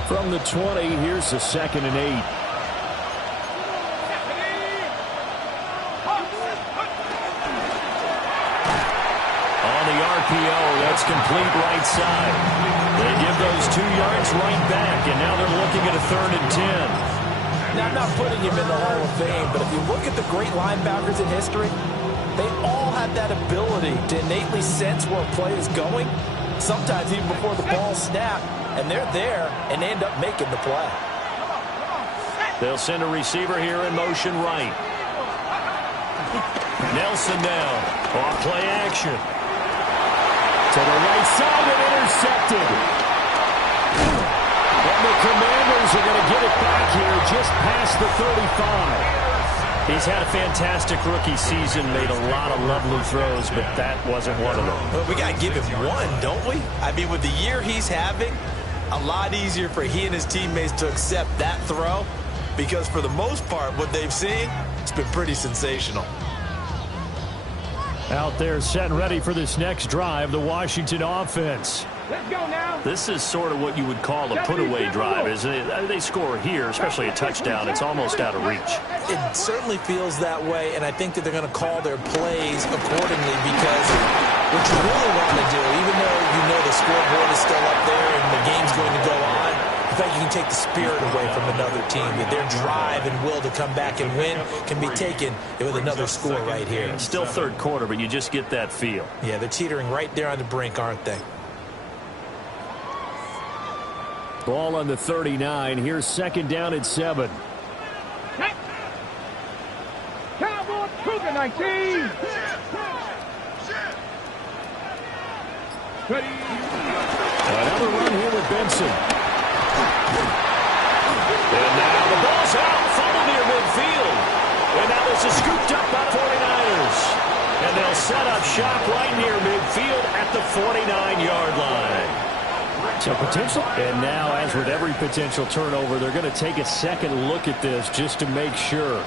From the 20, here's the 2nd and 8. RPO, that's complete right side. They give those 2 yards right back, and now they're looking at a 3rd and 10. Now, I'm not putting him in the Hall of Fame, but if you look at the great linebackers in history, they all have that ability to innately sense where a play is going, sometimes even before the ball snapped, and they're there, and they end up making the play. They'll send a receiver here in motion right. Nelson now, off play action. To the right side and intercepted. And the Commanders are going to get it back here just past the 35. He's had a fantastic rookie season, made a lot of lovely throws, but that wasn't one of them. Well, we got to give him one, don't we? I mean, with the year he's having, a lot easier for he and his teammates to accept that throw because for the most part, what they've seen, it's been pretty sensational. Out there set and ready for this next drive, the Washington offense. Let's go now. This is sort of what you would call a put-away drive, isn't it? They score here, especially a touchdown. It's almost out of reach. It certainly feels that way, and I think that they're going to call their plays accordingly because what you really want to do, even though you know the scoreboard is still up there and the game's going to go on, in fact, you can take the spirit away from another team. That their drive and will to come back and win can be taken with another score right here. It's still third quarter, but you just get that feel. Yeah, they're teetering right there on the brink, aren't they? Ball on the 39. Here's second down at 7. Cowboys, Cougar 19. Another run here with Benson. And now the ball's out, fumble near midfield. And now this is scooped up by the 49ers. And they'll set up shop right near midfield at the 49-yard line. So potential. And now, as with every potential turnover, they're going to take a second look at this just to make sure.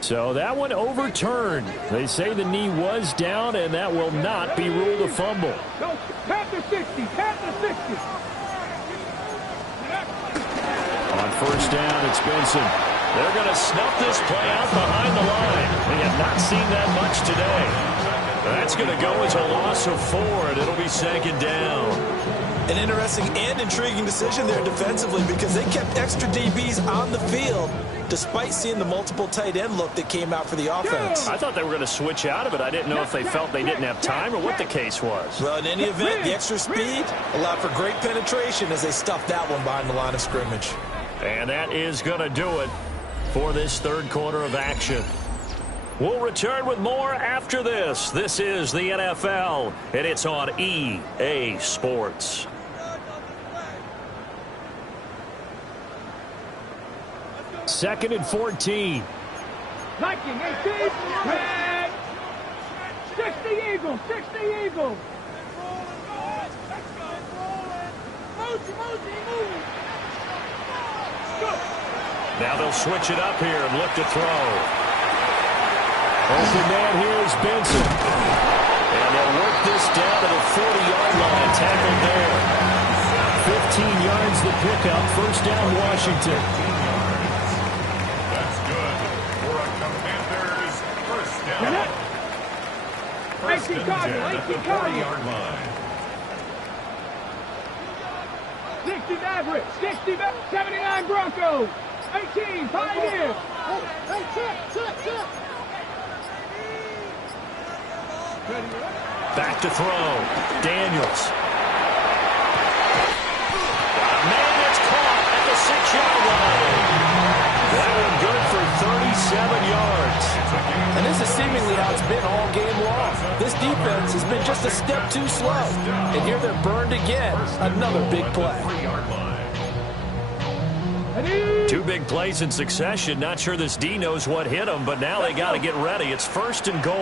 So that one overturned. They say the knee was down, and that will not be ruled a fumble. Pat the 60, pat the 60. On first down, it's Benson. They're going to snuff this play out behind the line. We have not seen that much today. That's going to go as a loss of 4, and it'll be second down. An interesting and intriguing decision there defensively because they kept extra DBs on the field despite seeing the multiple tight end look that came out for the offense. I thought they were going to switch out of it. I didn't know if they felt they didn't have time or what the case was. Well, in any event, the extra speed allowed for great penetration as they stuffed that one behind the line of scrimmage. And that is going to do it for this third quarter of action. We'll return with more after this. This is the NFL, and it's on EA Sports. Second and 14. Viking 18. Red. 60 Eagles. 60 Eagles. Now they'll switch it up here and look to throw. Open man here is Benson. And they'll work this down to the 40-yard line. Tackled there. 15 yards the pickup. First down, Washington. That's good for a Commanders first down. First and 10 at the 40-yard line. 60 Maverick. 60 79 Broncos. 18 Pioneers. Hey, check. Back to throw. Daniels. Man, it's caught at the 6-yard line. That one good for 37 yards. And this is seemingly how it's been all game long. This defense has been just a step too slow. And here they're burned again. Another big play. 3-yard line. 2 big plays in succession. Not sure this D knows what hit him, but now they got to get ready. It's first and goal.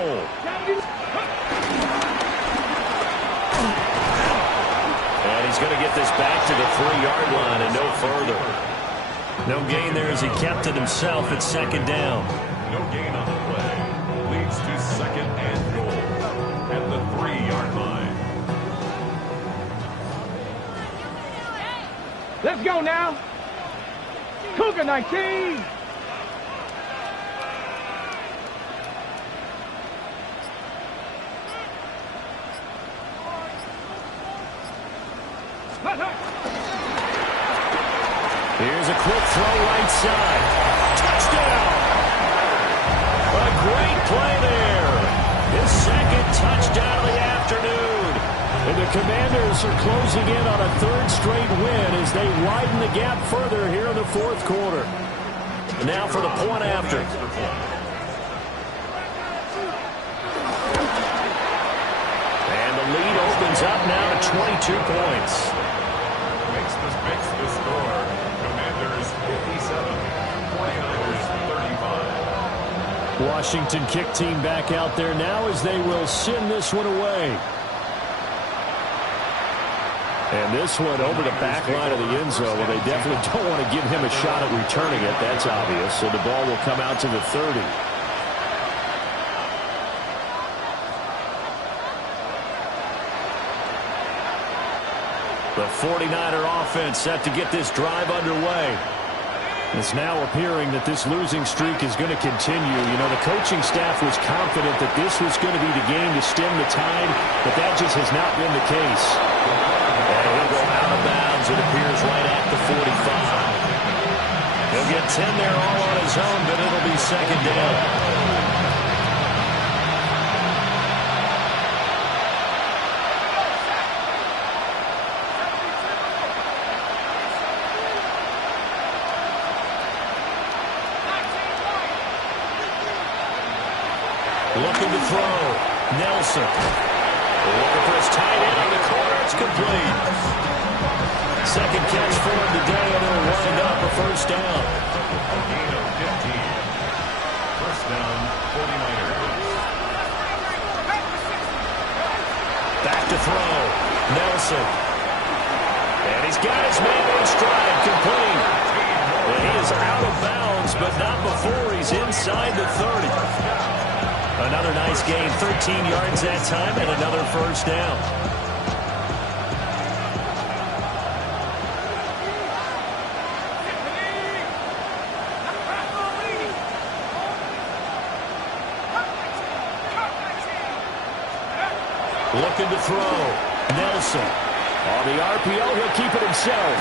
And he's going to get this back to the 3-yard line and no further. No gain there as he kept it himself at second down. No gain on the play. Leads to second and goal at the 3-yard line. Let's go now. Cougar 19. Here's a quick throw right side. Touchdown! A great play there. His second touchdown of the afternoon. And the Commanders are closing in on a third straight win as they widen the gap further here in the fourth quarter. And now for the point after. And the lead opens up now to 22 points. Makes the score. Commanders 57, 49ers 35. Washington kick team back out there now as they will send this one away. And this one over the back line of the end zone. Well, they definitely don't want to give him a shot at returning it. That's obvious. So the ball will come out to the 30. The 49er offense set to get this drive underway. It's now appearing that this losing streak is going to continue. You know, the coaching staff was confident that this was going to be the game to stem the tide, but that just has not been the case. And he'll go out of bounds, it appears, right at the 45. He'll get 10 there all on his own, but it'll be second down. Looking to throw. Nelson. Looking for his tight end on the corner. It's complete. Second catch for him today, and it'll wind up a first down. Gain of 15. First down, 49ers. Back to throw. Nelson. And he's got his man in stride. Complete. And he is out of bounds, but not before he's inside the 30. Another nice gain, 13 yards that time, and another first down. Looking to throw. Nelson. On the RPO, he'll keep it himself.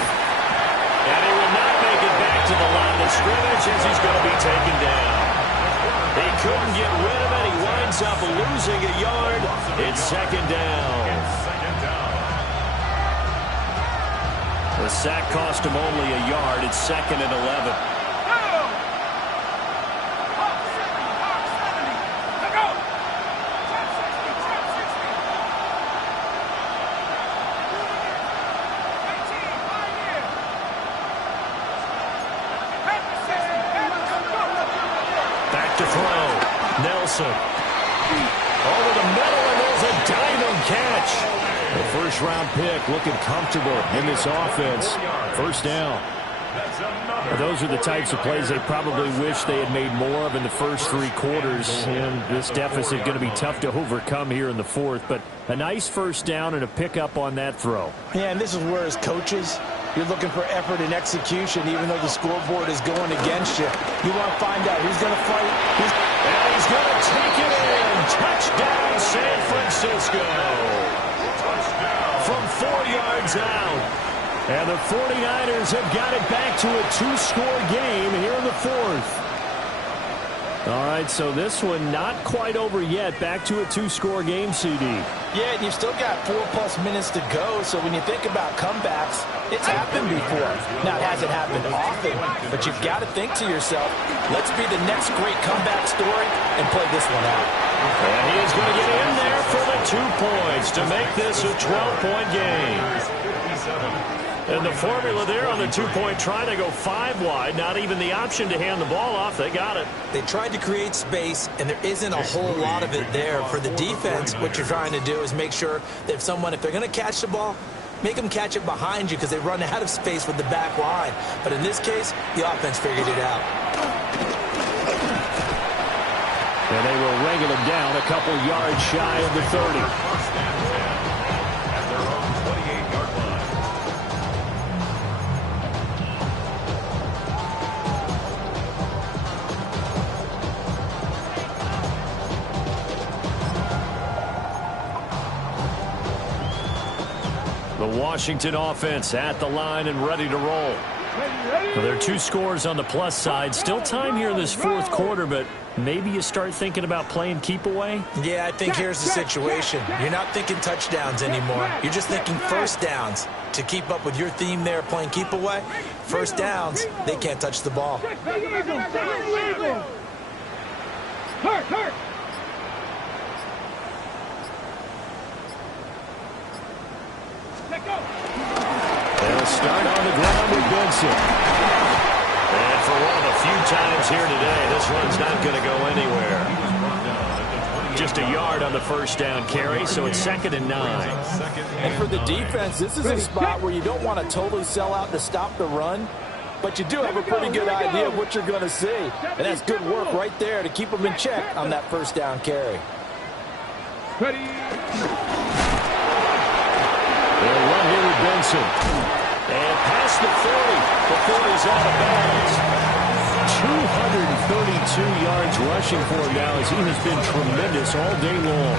And he will not make it back to the line of scrimmage as he's going to be taken down. He couldn't get rid of it. He winds up losing a yard. It's second down. The sack cost him only a yard. It's second and 11. To throw. Nelson. Over the middle, and there's a diving catch. The first-round pick looking comfortable in this offense. First down. Those are the types of plays they probably wish they had made more of in the first three quarters. And this deficit going to be tough to overcome here in the fourth. But a nice first down and a pickup on that throw. Yeah, and this is where as coaches, you're looking for effort and execution, even though the scoreboard is going against you. You want to find out who's going to fight. And he's going to take it in. Touchdown, San Francisco. From 4 yards out. And the 49ers have got it back to a two-score game here in the fourth. All right, so this one not quite over yet. Back to a two-score game, CD. Yeah, and you've still got 4+ minutes to go, so when you think about comebacks, it's happened before. Now, it hasn't happened often, but you've got to think to yourself, let's be the next great comeback story and play this one out. And he is going to get in there for the 2 points to make this a 12-point game. And the formula there on the two-point try to go 5 wide. Not even the option to hand the ball off. They got it. They tried to create space, and there isn't a whole lot of it there. For the defense, what you're trying to do is make sure that if they're going to catch the ball, make them catch it behind you because they run out of space with the back line. But in this case, the offense figured it out. And they will wrangle him down a couple yards shy of the 30. The Washington offense at the line and ready to roll. Well, there are 2 scores on the plus side. Still time here in this fourth quarter, but maybe you start thinking about playing keep away? Yeah, I think here's the situation. You're not thinking touchdowns anymore. You're just thinking first downs. To keep up with your theme there, playing keep away, first downs, they can't touch the ball. Hurt. They'll start on the ground with Benson. And for one of the few times here today, this one's not going to go anywhere. Just a yard on the first down carry, so it's 2nd and 9. And for the defense, this is a spot where you don't want to totally sell out to stop the run, but you do have a pretty good idea of what you're going to see. And that's good work right there to keep them in check on that first down carry. Ready. They'll run here with Benson. And past the 40. The 40's out of bounds. 232 yards rushing for him now as he has been tremendous all day long.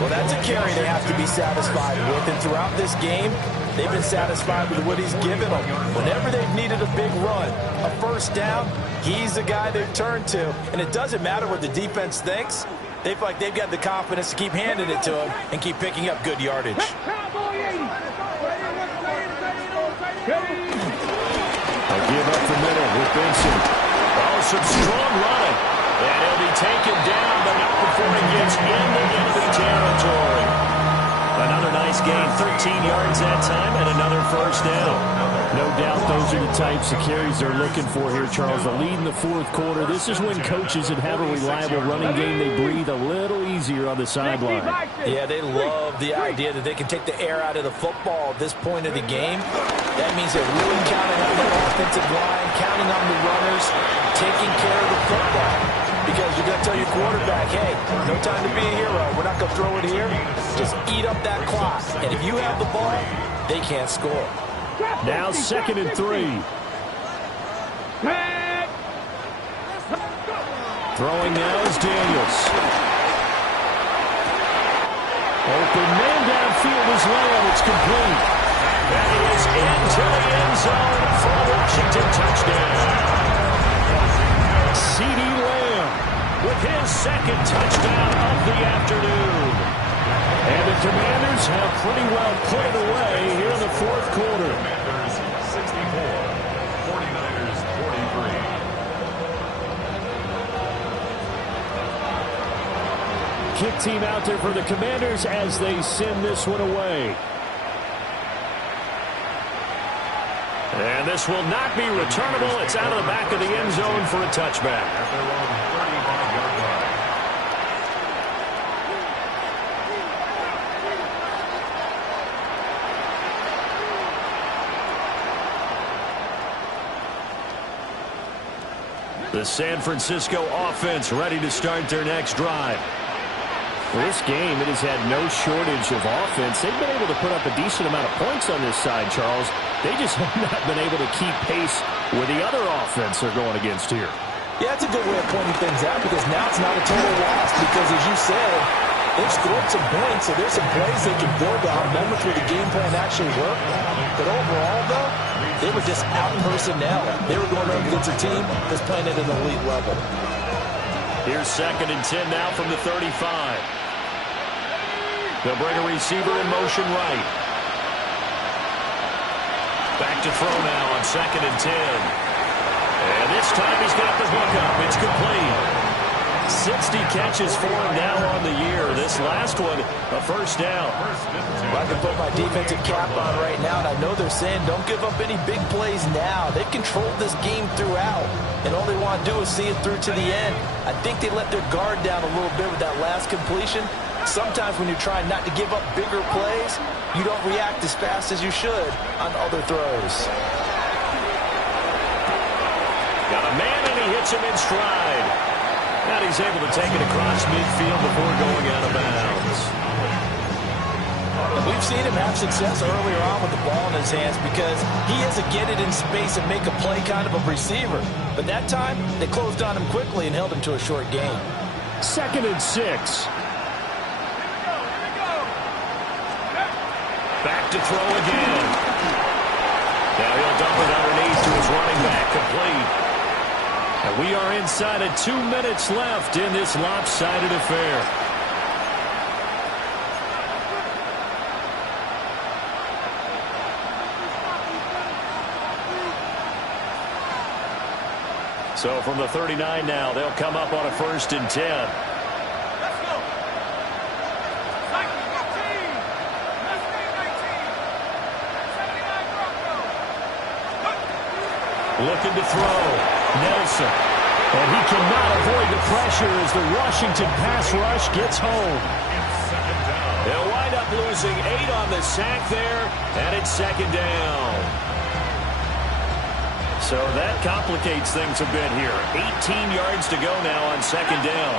Well, that's a carry they have to be satisfied with. And throughout this game, they've been satisfied with what he's given them. Whenever they've needed a big run, a first down, he's the guy they've turned to. And it doesn't matter what the defense thinks. They feel like they've got the confidence to keep handing it to him and keep picking up good yardage. They'll give up the middle with Benson. Oh, some strong running. And he'll be taken down, but not before he gets into enemy territory. Another nice gain, 13 yards that time, and another first down. No doubt those are the types of carries they're looking for here, Charles. The lead in the fourth quarter. This is when coaches that have a reliable running game, they breathe a little easier on the sideline. Yeah, they love the idea that they can take the air out of the football at this point of the game. That means they're really counting on their offensive line, counting on the runners, taking care of the football. Because you're going to tell your quarterback, hey, no time to be a hero. We're not going to throw it here. Just eat up that clock. And if you have the ball, they can't score. Now 2nd and 3. Throwing now is Daniels. Open man downfield is Lamb. It's complete. That is into the end zone for a Washington touchdown. C.D. Lamb with his 2nd touchdown of the afternoon. And the Commanders have pretty well put it away here in the fourth quarter. Commanders 64, 49ers 43. Kick team out there for the Commanders as they send this one away. And this will not be returnable. It's out of the back of the end zone for a touchback. At their own 35-yard line. The San Francisco offense ready to start their next drive. For this game, it has had no shortage of offense. They've been able to put up a decent amount of points on this side, Charles. They just have not been able to keep pace with the other offense they're going against here. Yeah, that's a good way of pointing things out because now it's not a total loss because, as you said, they've scored some points, so there's some plays they can build on, moments where the game plan actually worked. But overall, though, they were just out personnel. They were going up against a team that's playing at an elite level. Here's 2nd and 10 now from the 35. They'll bring a receiver in motion right. Back to throw now on 2nd and 10. And this time he's got the hook up. It's complete. 60 catches for him now on the year. This last one, a first down. I can put my defensive cap on right now, and I know they're saying don't give up any big plays now. They've controlled this game throughout, and all they want to do is see it through to the end. I think they let their guard down a little bit with that last completion. Sometimes when you're trying not to give up bigger plays, you don't react as fast as you should on other throws. Got a man, and he hits him in stride. And he's able to take it across midfield before going out of bounds. And we've seen him have success earlier on with the ball in his hands because he has to get it in space and make a play kind of a receiver. But that time, they closed on him quickly and held him to a short gain. 2nd and 6. Back to throw again. Now he'll dump it underneath to his running back complete. And we are inside of 2 minutes left in this lopsided affair. So from the 39 now, they'll come up on a 1st and 10. Looking to throw. Nelson. And he cannot avoid the pressure as the Washington pass rush gets home. They'll wind up losing 8 on the sack there, and it's 2nd down. So that complicates things a bit here. 18 yards to go now on 2nd down.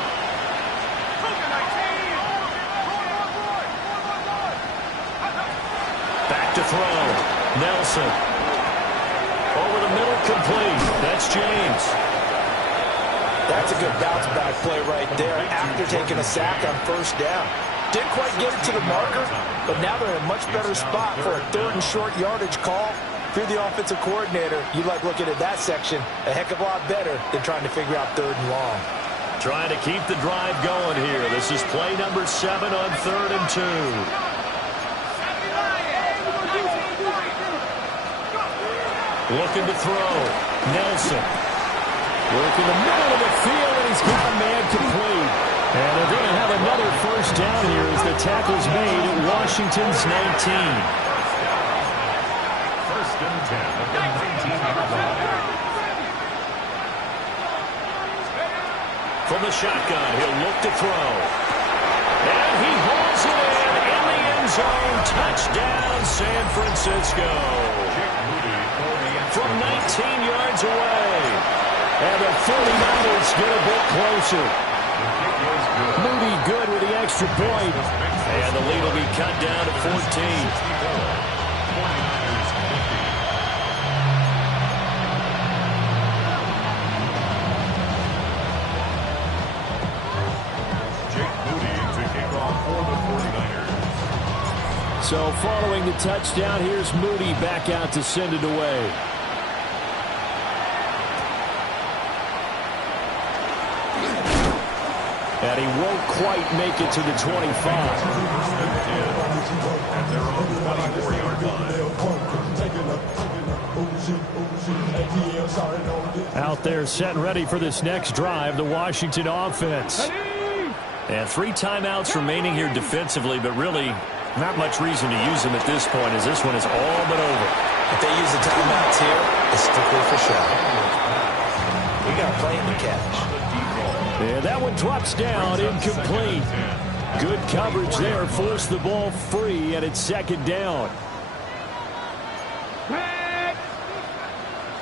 Back to throw. Nelson. Over the middle, complete. That's James. That's a good bounce-back play right there after taking a sack on 1st down. Didn't quite get it to the marker, but now they're in a much better spot for a 3rd and short yardage call. If you're the offensive coordinator, you like looking at that section a heck of a lot better than trying to figure out 3rd and long. Trying to keep the drive going here. This is play number 7 on 3rd and 2. Looking to throw. Nelson. Working the middle of the field, and he's got a man complete. And they're going to have another 1st down here as the tackle's made at Washington's 19. 1st and 10 at the 19-yard line. From the shotgun, he'll look to throw. And he hauls it in the end zone. Touchdown, San Francisco. From 19 yards away. And the 49ers get a bit closer. Moody good with the extra point. And the lead will be cut down to 14. So following the touchdown, here's Moody back out to send it away. And he won't quite make it to the 25. At their own 24-yard line. Out there set and ready for this next drive, the Washington offense. And 3 timeouts remaining here defensively, but really not much reason to use them at this point as this one is all but over. If they use the timeouts here, it's strictly for show. We got a play in the catch. And that one drops down, incomplete. Good coverage there, forced the ball free, and it's 2nd down.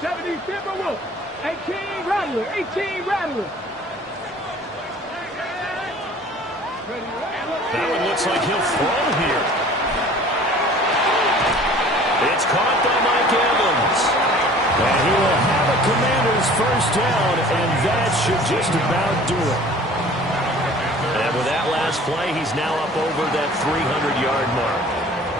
70 Timberwolves, 18 Rattler, 18 Rattler. That one looks like he'll throw here. It's caught by Mike Evans. And he will have a Commanders 1st down, and that should just about do it. And with that last play, he's now up over that 300-yard mark.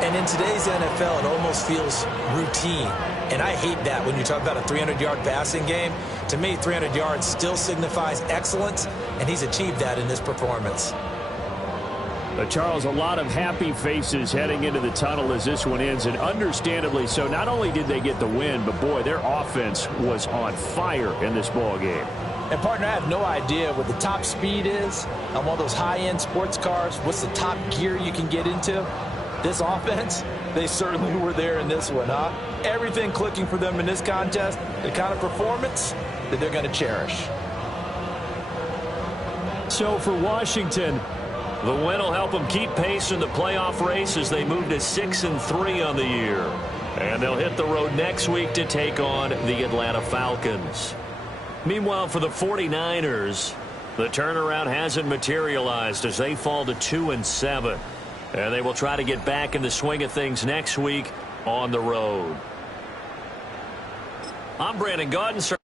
And in today's NFL, it almost feels routine. And I hate that when you talk about a 300-yard passing game. To me, 300 yards still signifies excellence, and he's achieved that in this performance. But Charles, a lot of happy faces heading into the tunnel as this one ends, and understandably so. Not only did they get the win, but boy, their offense was on fire in this ball game. And partner, I have no idea what the top speed is on one of those high-end sports cars. What's the top gear you can get into? This offense, they certainly were there in this one, huh? Everything clicking for them in this contest, the kind of performance that they're going to cherish. So for Washington, the win will help them keep pace in the playoff race as they move to 6-3 on the year. And they'll hit the road next week to take on the Atlanta Falcons. Meanwhile, for the 49ers, the turnaround hasn't materialized as they fall to 2-7. And they will try to get back in the swing of things next week on the road. I'm Brandon Gaudin.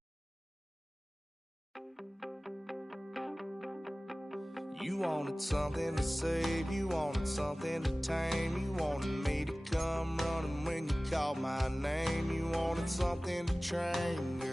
You wanted something to save, you wanted something to tame, you wanted me to come running when you called my name, you wanted something to train, girl.